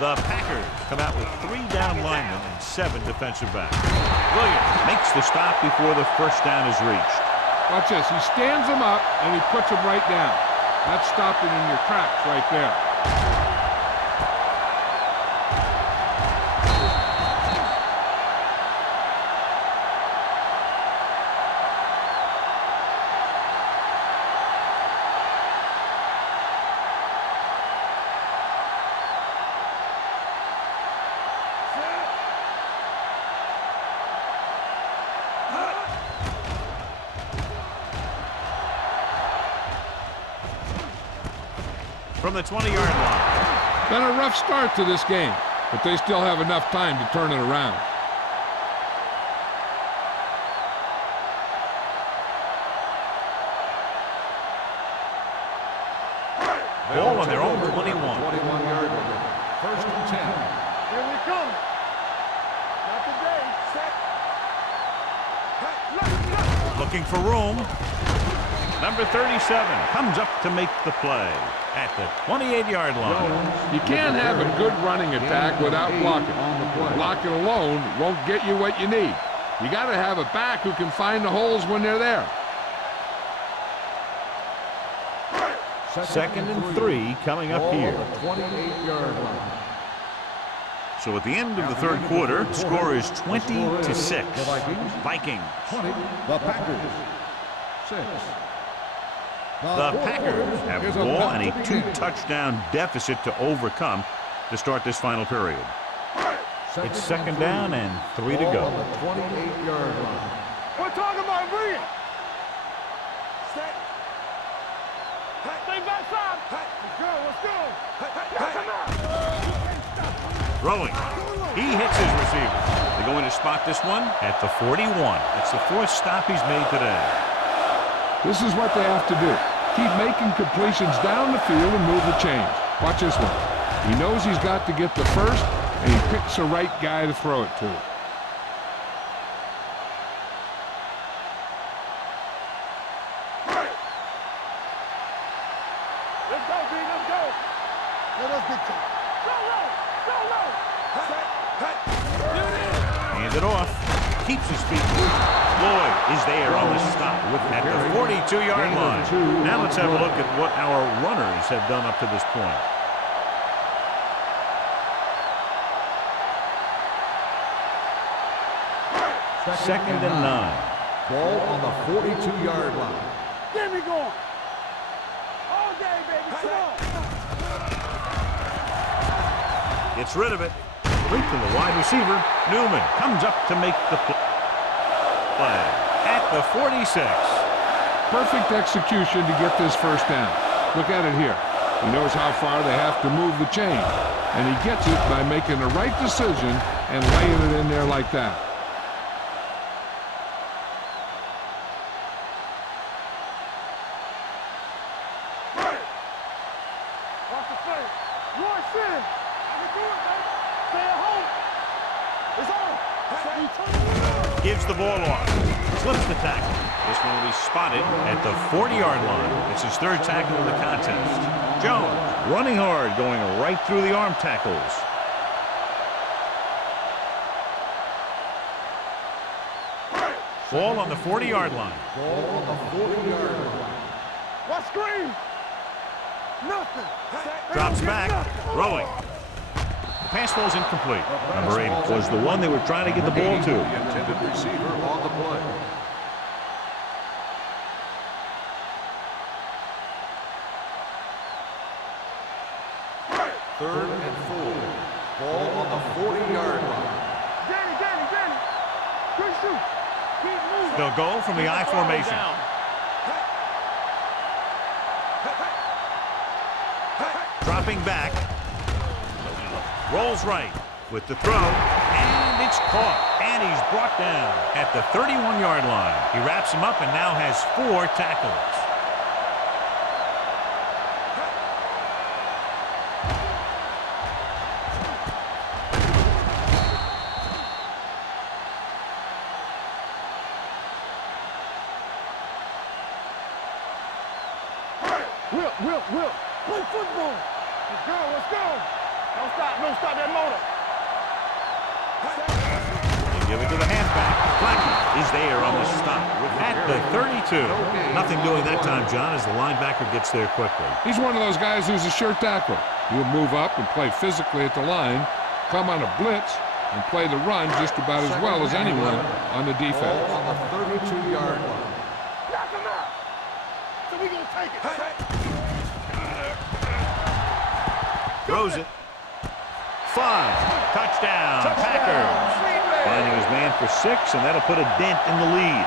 The Packers come out with 3 down linemen and 7 defensive backs. Williams makes the stop before the first down is reached. Watch this. He stands them up, and he puts them right down. That's stopping in your tracks right there. From the 20-yard line. Been a rough start to this game, but they still have enough time to turn it around. Ball on their own 21. 21-yard line. First and 10. Here we come. Not today. Set. Looking for room. Number 37 comes up to make the play at the 28-yard line. You can't have a good running attack without blocking. Blocking alone won't get you what you need. You got to have a back who can find the holes when they're there. Second and 3 coming up here. 28-yard line. So at the end of the third quarter, the score is 20-6. Vikings. 20. The Packers. 6. The Packers have the ball and a 2-touchdown deficit to overcome to start this final period. It's second down and 3 to go. 28-yard line. We're talking about bring it. Set. Stay backside. Let's go. Come on. Throwing. He hits his receiver. They're going to spot this one at the 41. It's the 4th stop he's made today. This is what they have to do. Keep making completions down the field and move the chains. Watch this one. He knows he's got to get the first, and he picks the right guy to throw it to. Let's go, B. Let's go. Let us get to it. Go low. Go low. Set. Hands it off. Keeps his feet. Lloyd is there on the stop at the 42-yard line. Now let's have a look at what our runners have done up to this point. Second and 9. Ball on the 42-yard line. Get me going. All day, baby. Come on. Gets rid of it. Complete to the wide receiver. Newman comes up to make the play at the 46. Perfect execution to get this first down. Look at it here. He knows how far they have to move the chain, and he gets it by making the right decision and laying it in there like that. Watch the play. Roy Sin. You do it, baby. Stay at home. It's on. Gives the ball off. Slips the tackle. This one will be spotted at the 40-yard line. It's his 3rd tackle of the contest. Jones running hard, going right through the arm tackles. Ball on the 40-yard line. Ball on the 40-yard line. What screen? Nothing. Drops back. Throwing. The pass falls incomplete. Number 8 was the one they were trying to get the ball to. The intended receiver on the play. Third and 4. Ball on the 40-yard line. Danny. Good shoot. Keep moving. They'll go from the I formation. Dropping back. Rolls right with the throw. And it's caught. And he's brought down at the 31-yard line. He wraps him up and now has 4 tackles. Will. Play football. Let's go. Don't stop that motor. They give it to the halfback. Blackie is there on the stop at the 32. Nothing doing that time, John, as the linebacker gets there quickly. He's one of those guys who's a sure tackler. He'll move up and play physically at the line, come on a blitz, and play the run just about as well as anyone on the defense. Ball on the 32-yard line. Knock him out. So we gonna take it. Throws it. 5. Touchdown. Packers. Finding his man for 6, and that'll put a dent in the lead.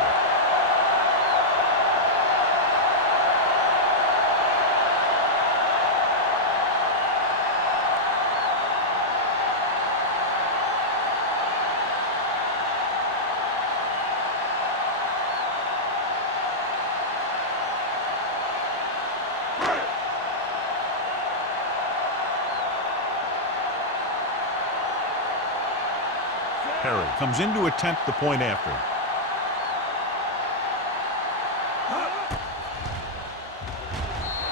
Perry comes in to attempt the point after.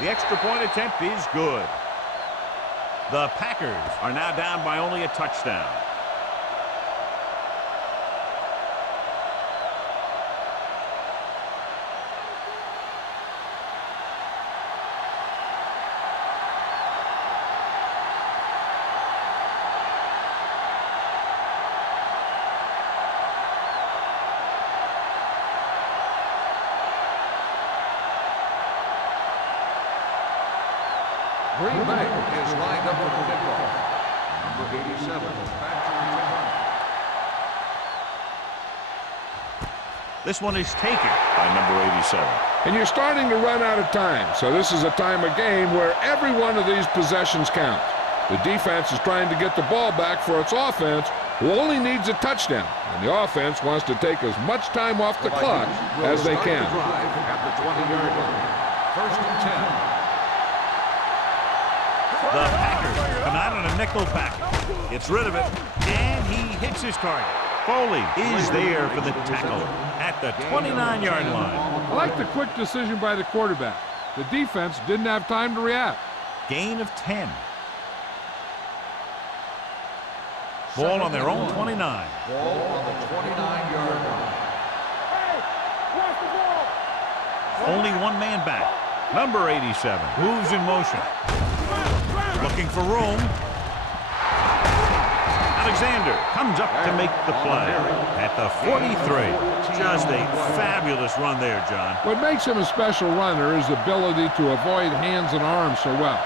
The extra point attempt is good. The Packers are now down by only a touchdown. Green Bay is lined up for the kickoff. Number 87, back to return. This one is taken by number 87. And you're starting to run out of time, so this is a time of game where every one of these possessions counts. The defense is trying to get the ball back for its offense, who only needs a touchdown, and the offense wants to take as much time off the clock as they can. The drive at the 20-yard line. First and 10. The Packers come out on a nickel package. Gets rid of it, and he hits his target. Foley is there for the tackle at the 29-yard line. I like the quick decision by the quarterback. The defense didn't have time to react. Gain of 10. Ball on their own 29. Ball on the 29-yard line. Hey, watch the ball. Only one man back. Number 87 moves in motion. Looking for room. Alexander comes up to make the play at the 43. Just a fabulous run there, John. What makes him a special runner is the ability to avoid hands and arms so well.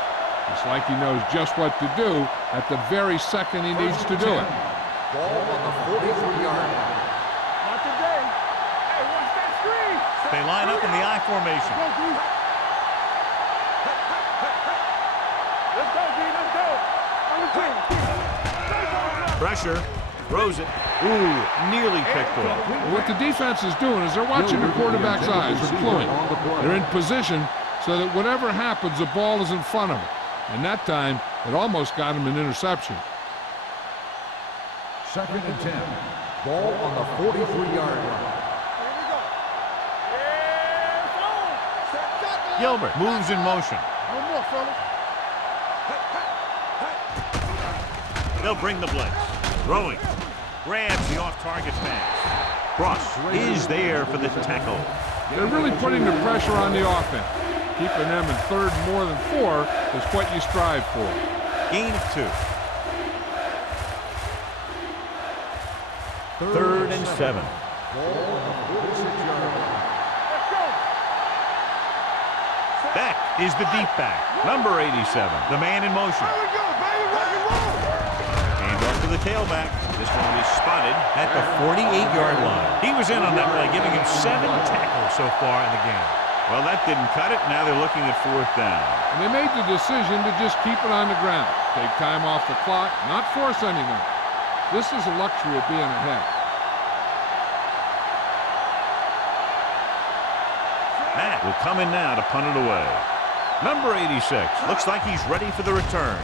It's like he knows just what to do at the very second he needs to do it. Ball on the 43-yard line. Not today. Hey, watch that screen. They line up in the I formation. Let's go, D. Let's go. On the team. Pressure. Throws it. Ooh, nearly picked off. What the defense is doing is they're watching the quarterback's eyes. They're cluing. They're in position so that whatever happens, the ball is in front of them. And that time, it almost got him an interception. Second and 10. Ball on the 43-yard line. Here we go. Yeah, it's on. Gilbert moves in motion. No more, fellas. They'll bring the blitz. Throwing. Grabs the off-target pass. Cross is there for the tackle. They're really putting the pressure on the offense. Keeping them in third more than 4 is what you strive for. Gain of 2. Third and 7. Ball on the 46-yard line. Let's go. That is the deep back. Number 87. The man in motion. Here we go, baby. Rock and roll. Hand off to the tailback. This one is spotted at the 48-yard line. He was in on that play, giving him 7 tackles so far in the game. Well, that didn't cut it. Now they're looking at 4th down. And they made the decision to just keep it on the ground. Take time off the clock, not force anything. This is a luxury of being ahead. Matt will come in now to punt it away. Number 86 looks like he's ready for the return.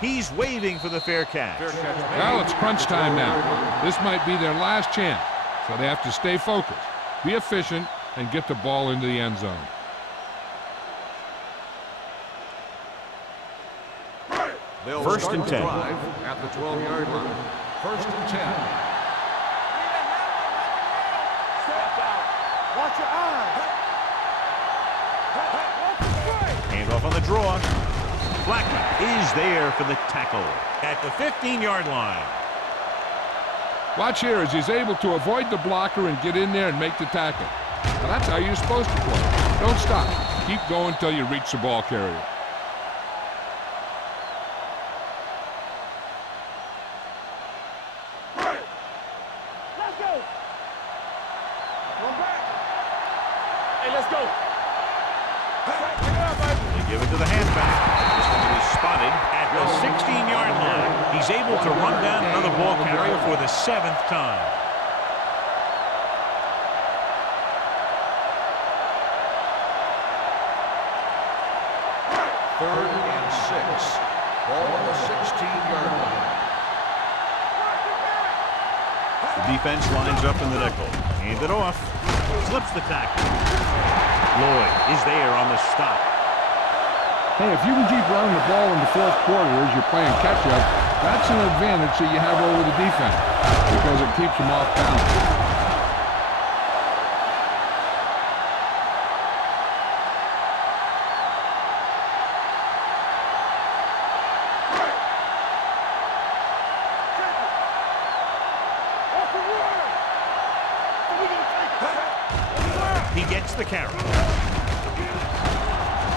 He's waving for the fair catch. Well, it's crunch time now. This might be their last chance, so they have to stay focused, be efficient, and get the ball into the end zone. They'll First start and the 10. drive at the 12-yard line. First and 10. Watch your eyes. Hand off on the draw. Blackman is there for the tackle at the 15-yard line. Watch here as he's able to avoid the blocker and get in there and make the tackle. Now that's how you're supposed to play. Don't stop. Keep going until you reach the ball carrier. Let's go. Come back. Hey, let's go. They give it to the halfback. This one is spotted at the 16-yard line. He's able to run down another ball carrier for the 7th time. Third and 6. Ball on the 16-yard line. The defense lines up in the nickel. Hand it off. Slips the tackle. Lloyd is there on the stop. Hey, if you can keep running the ball in the fourth quarter as you're playing catch-up, that's an advantage that you have over the defense because it keeps them off balance. He gets the carry.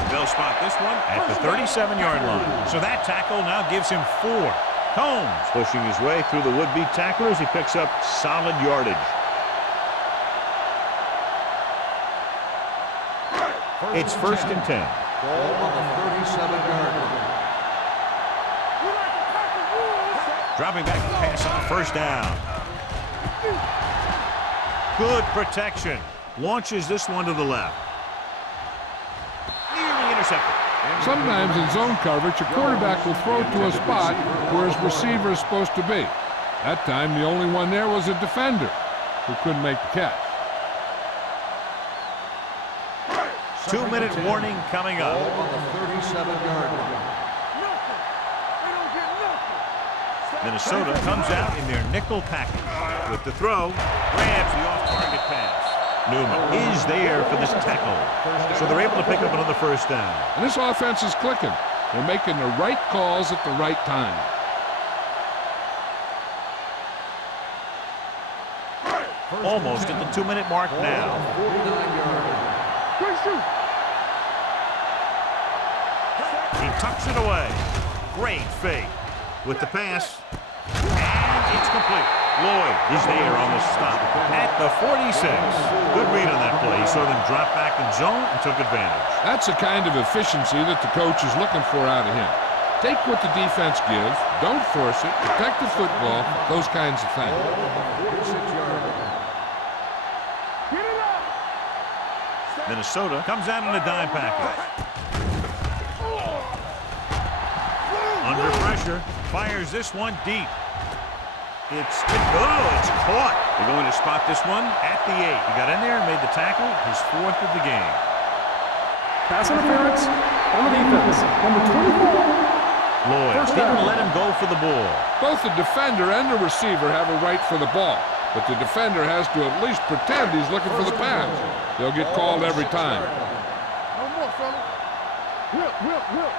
They'll spot this one at the 37-yard line. So that tackle now gives him 4. Combs pushing his way through the would-be tacklers. He picks up solid yardage. It's first and 10. Ball on the 37-yard line. Dropping back to pass on first down. Good protection. Launches this one to the left. Nearly intercepted. Sometimes in zone coverage, a quarterback will throw to a spot where his receiver is supposed to be. That time, the only one there was a defender who couldn't make the catch. 2-minute warning coming Ball up. on the 37-yard line. Minnesota comes out in their nickel package. With the throw, grabs the off-target pass. Newman is there for this tackle. So they're able to pick up another first down. And this offense is clicking. They're making the right calls at the right time. Almost at the 2-minute mark now. 49-yard line. He tucks it away. Great fake. With the pass. And it's complete. Lloyd is there on the stop at the 46. Good read on that play. He saw them drop back in zone and took advantage. That's the kind of efficiency that the coach is looking for out of him. Take what the defense gives, don't force it, protect the football, those kinds of things. Ball on the 46-yard line. Minnesota comes out in a dime package. Under pressure, fires this one deep. It's caught. They're going to spot this one at the 8. He got in there and made the tackle, his 4th of the game. Pass interference on the defense. Number 24. Lloyd didn't let him go for the ball. Both the defender and the receiver have a right for the ball, but the defender has to at least pretend he's looking for the pass. They'll get called every time. No more, fella. Whip.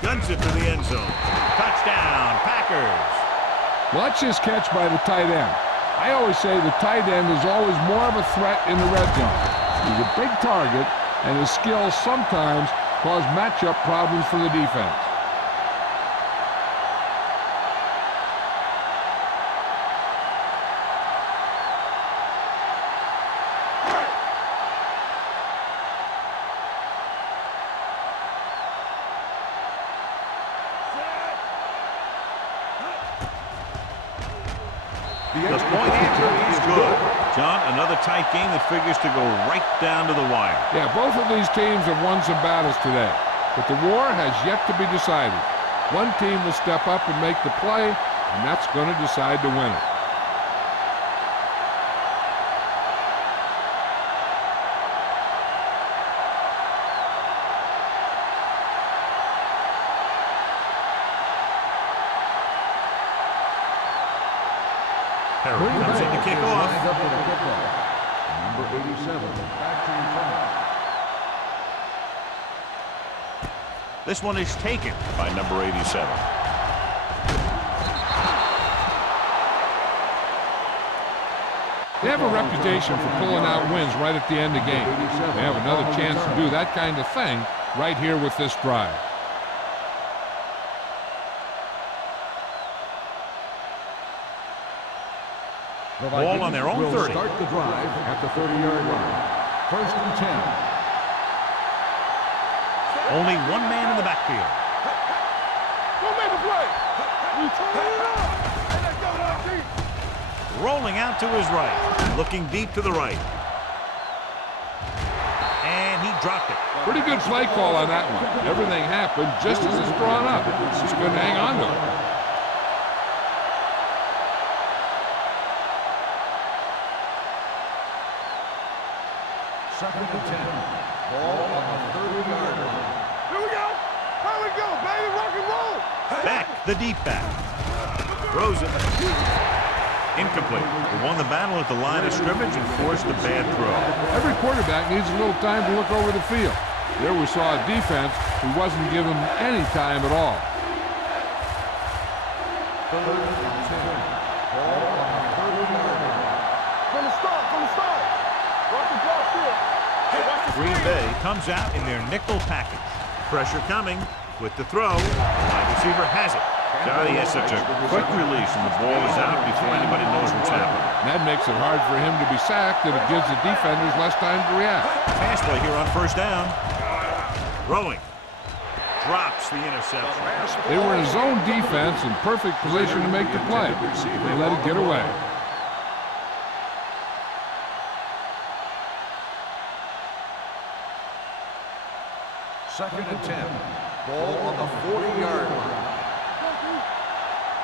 Guns it to the end zone. Touchdown, Packers. Watch this catch by the tight end. I always say the tight end is always more of a threat in the red zone. He's a big target, and his skills sometimes cause matchup problems for the defense. The point answer is good. John, another tight game that figures to go right down to the wire. Yeah, both of these teams have won some battles today, but the war has yet to be decided. One team will step up and make the play, and that's going to decide the winner. Perry Green comes Bay in to kick is off. lined up for the kickoff. Number 87, back to return. This one is taken by number 87. They have a reputation for pulling out wins right at the end of games. They have another chance to do that kind of thing right here with this drive. The Ball on their own will 30. Start the drive at the 30-yard line. First and 10. Only one man in the backfield. Go make a play. We turn it up. Hey, let's go, LT. Rolling out to his right. Looking deep to the right. And he dropped it. Pretty good play call on that one. Everything happened just as it's drawn up. Just couldn't hang on to it. Second and 10. Ball on the 30-yard line. Here we go. Here we go, baby. Rock and roll. Back, the deep back. Throws it. Incomplete. He won the battle at the line of scrimmage and forced a bad throw. Every quarterback needs a little time to look over the field. There we saw a defense who wasn't given any time at all. Third and 10. Ball on the 30-yard line. From the start. Rock the ball field. Hey, watch the Green screen. Bay comes out in their nickel package. Pressure coming with the throw. The wide receiver has it. God, he has such a quick release and the ball is out before anybody knows what's happening. That makes it hard for him to be sacked, and it gives the defenders less time to react. Pass play here on first down. Throwing. Drops the interception. They were in zone defense in perfect position to make the play. They let it get away. Second and 10. Ball on the 40-yard line.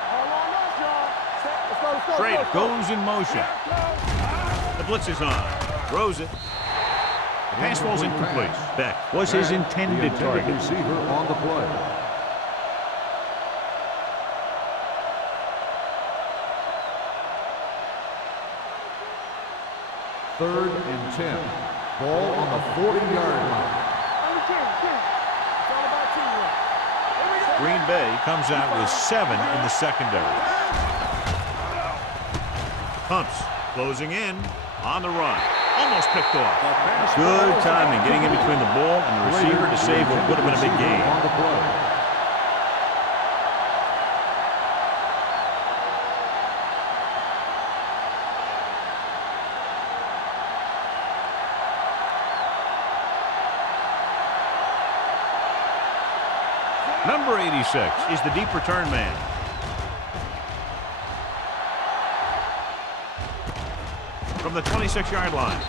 All on us, y'all. Let's go. Trade goes in motion. The blitz is on. Throws it. The pass ball's incomplete. Beck was his intended target. Receiver on the play. Third and 10. Ball on the 40-yard line. It's all about teamwork. Here we go. Green Bay comes out with 7 in the secondary. Pumps. Closing in. On the run. Almost picked off. Good timing getting in between the ball and the receiver to save what would have been a big gain. On the play. Number 86 is the deep return man. From the 26-yard line.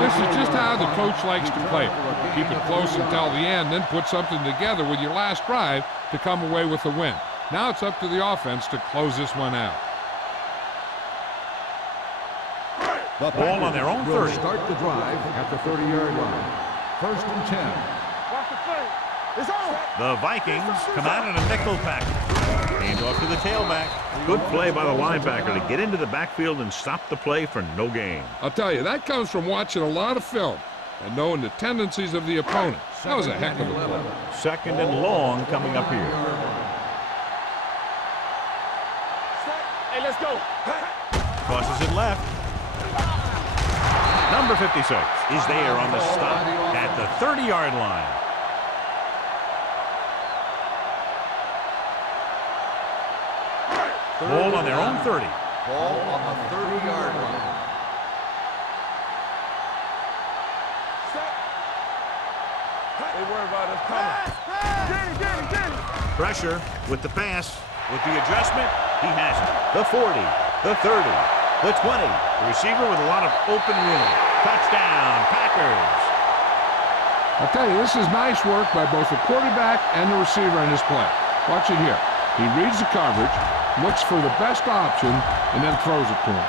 This is just how the coach likes to play. Keep it close until the end, then put something together with your last drive to come away with the win. Now it's up to the offense to close this one out. The Ball on their own will 30. start the drive at the 30-yard line. First and 10. Watch the play. It's on. The Vikings come out in a nickel package. Hand off to the tailback. Good play by the linebacker to get into the backfield and stop the play for no gain. I'll tell you, that comes from watching a lot of film and knowing the tendencies of the opponent. That was a heck of a play. Second and long coming up here. Hey, let's go. Crosses it left. Number 56 is there on the stop at the 30-yard line. Ball on their own 30. Ball on the 30-yard line. They worry about us coming. Get it. Pressure with the pass. With the adjustment, he has it. The 40, the 30, the 20. The receiver with a lot of open room. Touchdown, Packers. I'll tell you, this is nice work by both the quarterback and the receiver in this play. Watch it here. He reads the coverage, looks for the best option, and then throws it to him.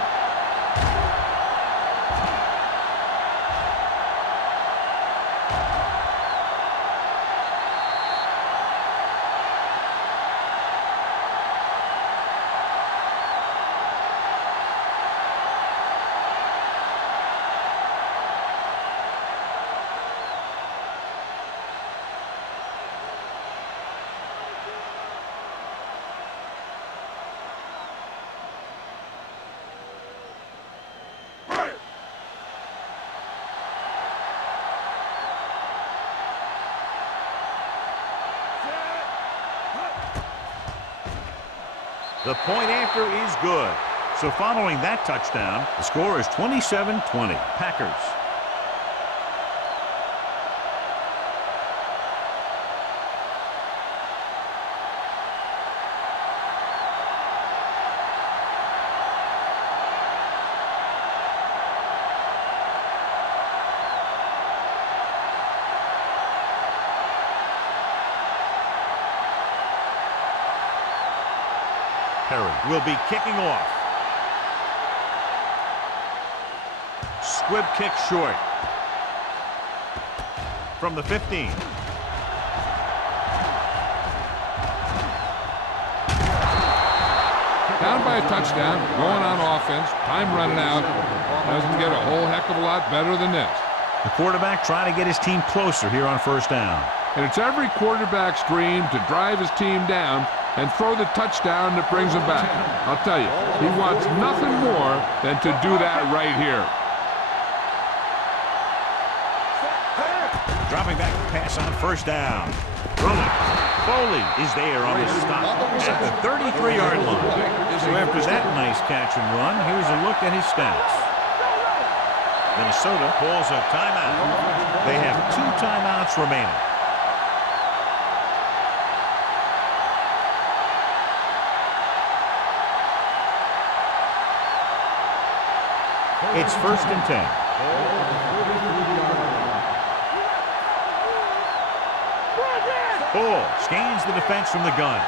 The point after is good. So following that touchdown, the score is 27-20. Packers. Perry will be kicking off. Squib kick short. From the 15. Down by a touchdown, going on offense, time running out. Doesn't get a whole heck of a lot better than this. The quarterback trying to get his team closer here on first down. And it's every quarterback's dream to drive his team down and throw the touchdown that brings him back. I'll tell you, he wants nothing more than to do that right here. Dropping back to pass on first down. Throwing. Foley is there on the stop at the 33-yard line. So after that nice catch and run, here's a look at his stats. Minnesota calls a timeout. They have 2 timeouts remaining. It's 1st and 10. Ball scans the defense from the gun.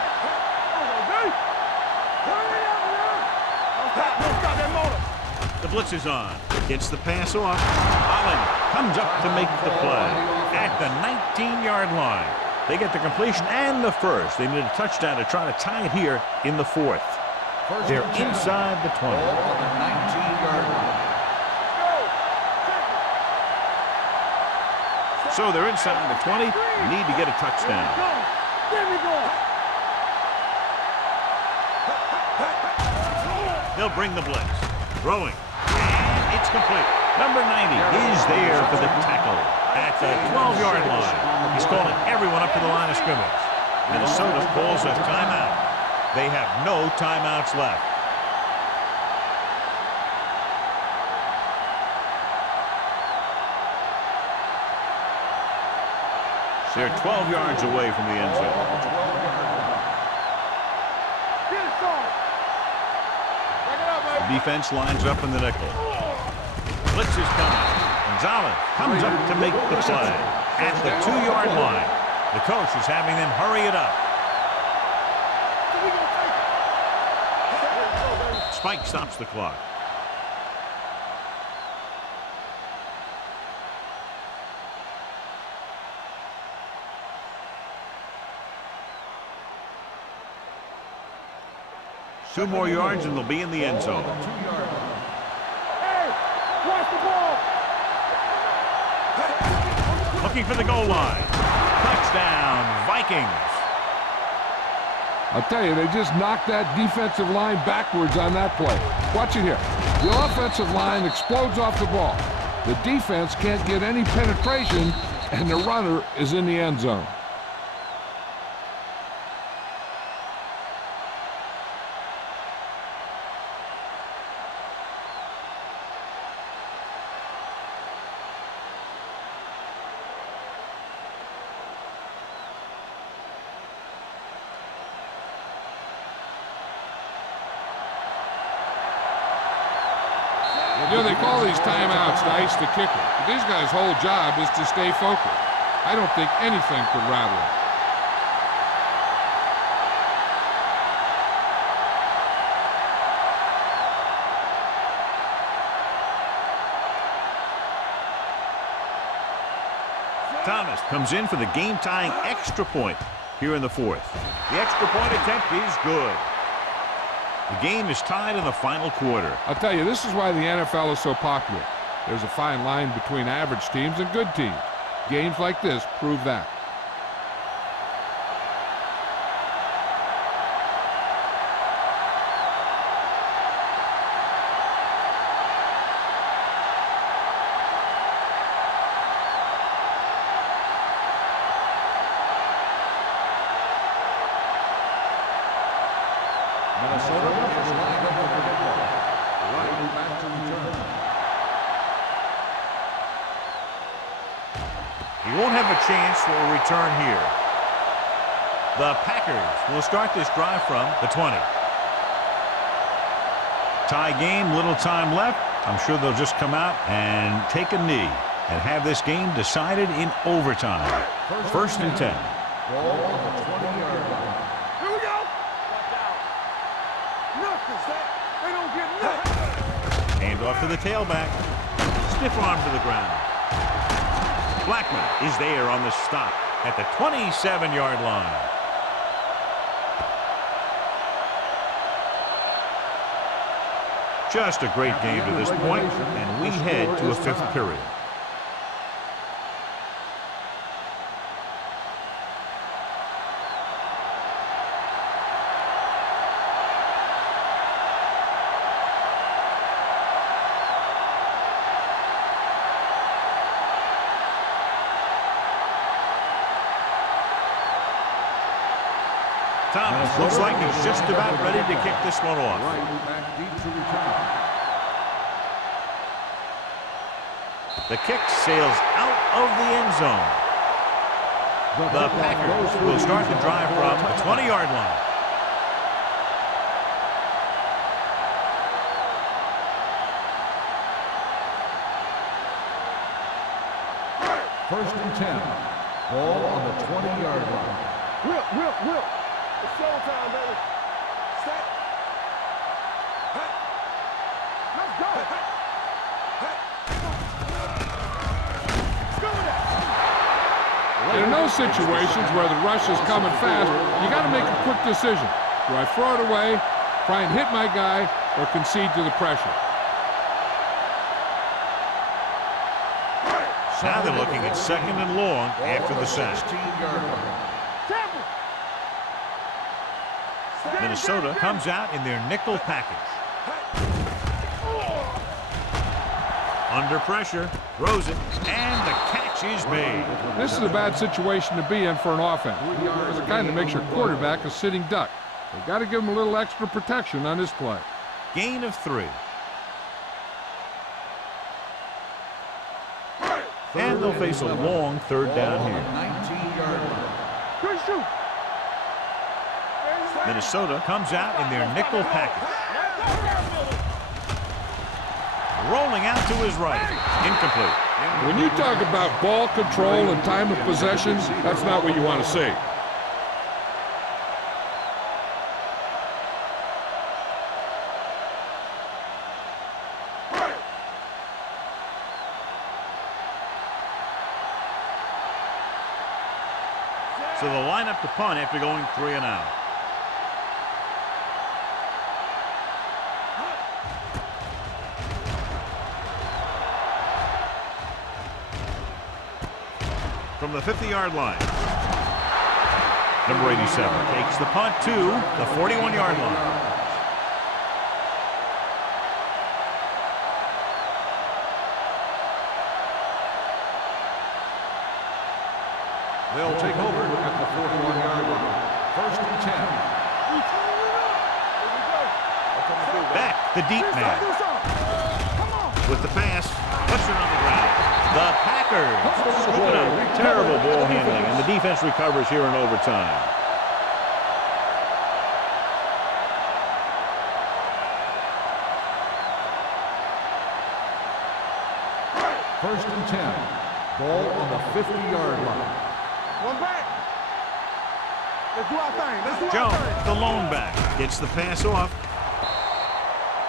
The blitz is on. Gets the pass off. Holland comes up to make the play at the 19-yard line. They get the completion and the first. They need a touchdown to try to tie it here in the 4th. They're inside the 20. On the 19-yard line. So they're inside the 20. Need to get a touchdown. They'll bring the blitz. Throwing. And it's complete. Number 90 is there for the tackle at the 12-yard line. He's calling everyone up to the line of scrimmage. Minnesota calls a timeout. They have no timeouts left. They're 12 yards away from the end zone. Defense lines up in the nickel. Blitz is coming. Gonzalez comes up to make the play at the 2-yard line. The coach is having them hurry it up. Spike stops the clock. Two more yards and they'll be in the end zone. Hey, watch the ball. Looking for the goal line. Touchdown, Vikings. I'll tell you, they just knocked that defensive line backwards on that play. Watch it here. The offensive line explodes off the ball. The defense can't get any penetration, and the runner is in the end zone. You know, they call these timeouts to ice the kicker. But these guys' whole job is to stay focused. I don't think anything could rattle them. Thomas comes in for the game-tying extra point here in the 4th. The extra point attempt is good. The game is tied in the final quarter. I'll tell you, this is why the NFL is so popular. There's a fine line between average teams and good teams. Games like this prove that. He won't have a chance for a return here. The Packers will start this drive from the 20. Tie game, little time left. I'm sure they'll just come out and take a knee and have this game decided in overtime. First and 10. Ball on the 20-yard line. Here we go. Nothing. They don't get nothing. Hand off to the tailback. Stiff arm to the ground. Blackman is there on the stop at the 27-yard line. Just a great game to this point, and we head to a fifth period. Thomas looks like he's just about ready to kick this one off. Right back deep to return. The kick sails out of the end zone. The Packers will start the drive from the 20-yard line. First and 10. Ball on the 20-yard line. Whip. It's showtime, baby. Set. Hey. Let's go. In those situations where the rush is coming fast, you got to make a quick decision. Do I throw it away, try and hit my guy, or concede to the pressure? Now they're looking at second and long after the sack. 16-yard line. Minnesota comes out in their nickel package. Under pressure, throws it, and the catch is made. This is a bad situation to be in for an offense, because it kind of makes your quarterback a sitting duck. They've got to give him a little extra protection on this play. Gain of 3. And they'll face a long third down here. 19-yard line. Good shoot. Minnesota comes out in their nickel package. Rolling out to his right. Incomplete. When you talk about ball control and time of possession, that's not what you want to see. So they'll line up to punt after going 3 and out. From the 50-yard line. Number 87 takes the punt to the 41-yard line. They'll take over at the 41-yard line. First and 10. Back the deep man. With the pass, touchdown on the ground. The Packers scoop it up. Terrible ball handling, and the defense recovers here in overtime. First and 10. Ball on the 50-yard line. One back. Let's do our thing. Let's do our Jones, thing. the lone back, gets the pass off.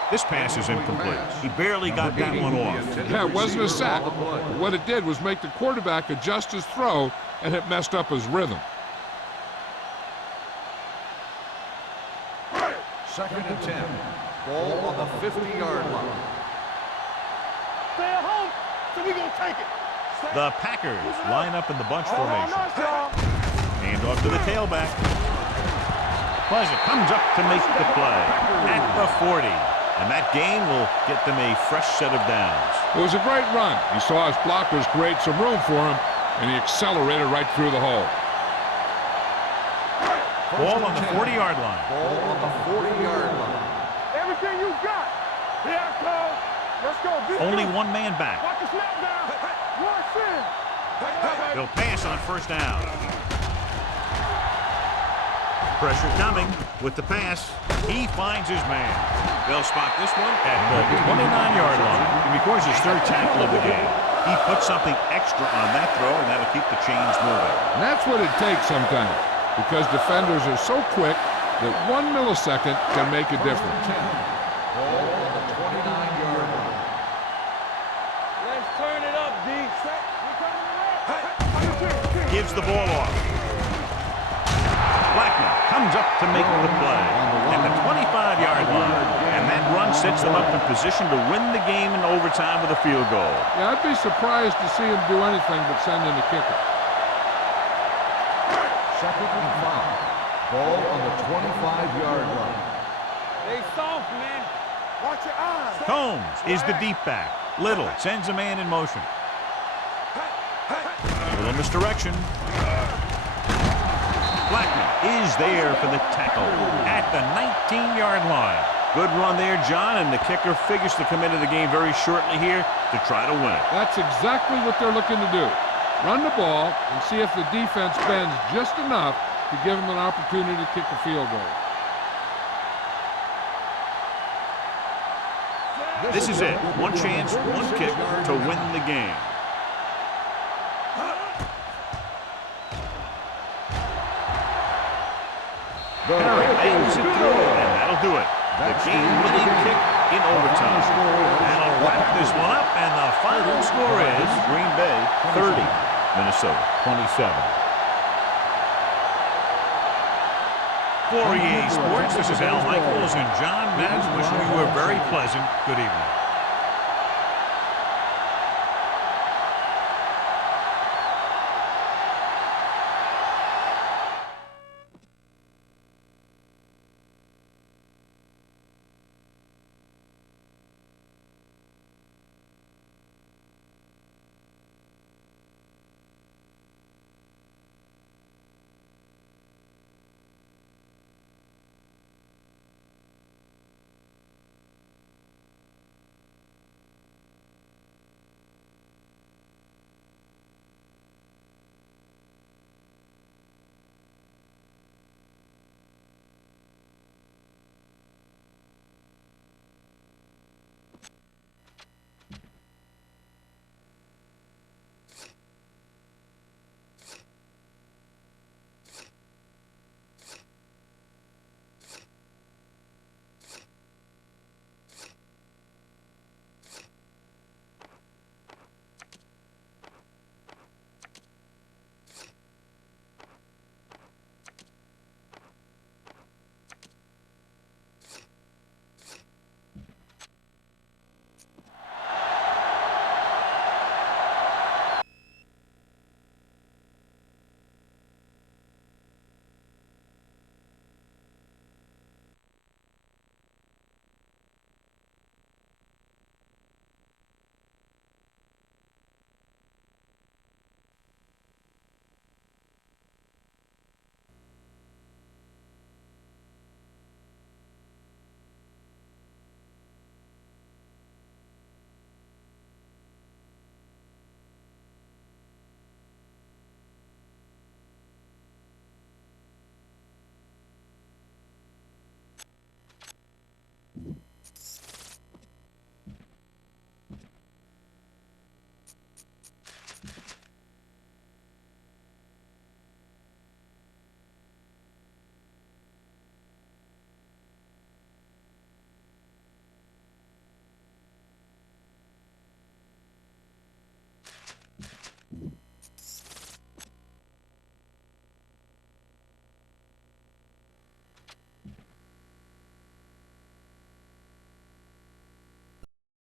This pass is incomplete. He barely got that one off. Yeah, it wasn't a sack. What it did was make the quarterback adjust his throw, and it messed up his rhythm. Second and 10. Ball on the 50-yard line. Stay at home, so we gonna take it. The Packers line up in the bunch formation. Hand off to the tailback. Pleasant comes up to make the play at the 40. And that gain will get them a fresh set of downs. It was a great run. He saw his blockers create some room for him, and he accelerated right through the hole. Ball on the 40-yard line. Ball on the 40-yard line. Everything you got. Here I come. Let's go. Only one man back. Watch the snap down. Watch in. He'll pass on first down. Pressure coming with the pass. He finds his man. They'll spot this one at the 29-yard line. And because his third tackle of the game, he put something extra on that throw, and that'll keep the chains moving. And that's what it takes sometimes, because defenders are so quick that 1 millisecond can make a difference. Ball on the 29-yard line. Let's turn it up, D. Gives the ball off. Blackman comes up to make the play at the 25-yard line. And that run sets them up in position to win the game in overtime with a field goal. Yeah, I'd be surprised to see him do anything but send in a kicker. Second and 5. Ball on the 25-yard line. They soft, man. Watch your eyes. Combs is the deep back. Little sends a man in motion. A little misdirection. Blackman is there for the tackle at the 19-yard line. Good run there, John, and the kicker figures to come into the game very shortly here to try to win it. That's exactly what they're looking to do. Run the ball and see if the defense bends just enough to give them an opportunity to kick a field goal. This is it. One chance, one kick to win the game. Harry bangs it through, and that'll do it. The game-winning kick in overtime. That'll wrap this one up, and the final score is Green Bay 30, Minnesota 27. For EA Sports, this is Al Michaels and John Madden wishing you a very pleasant good evening.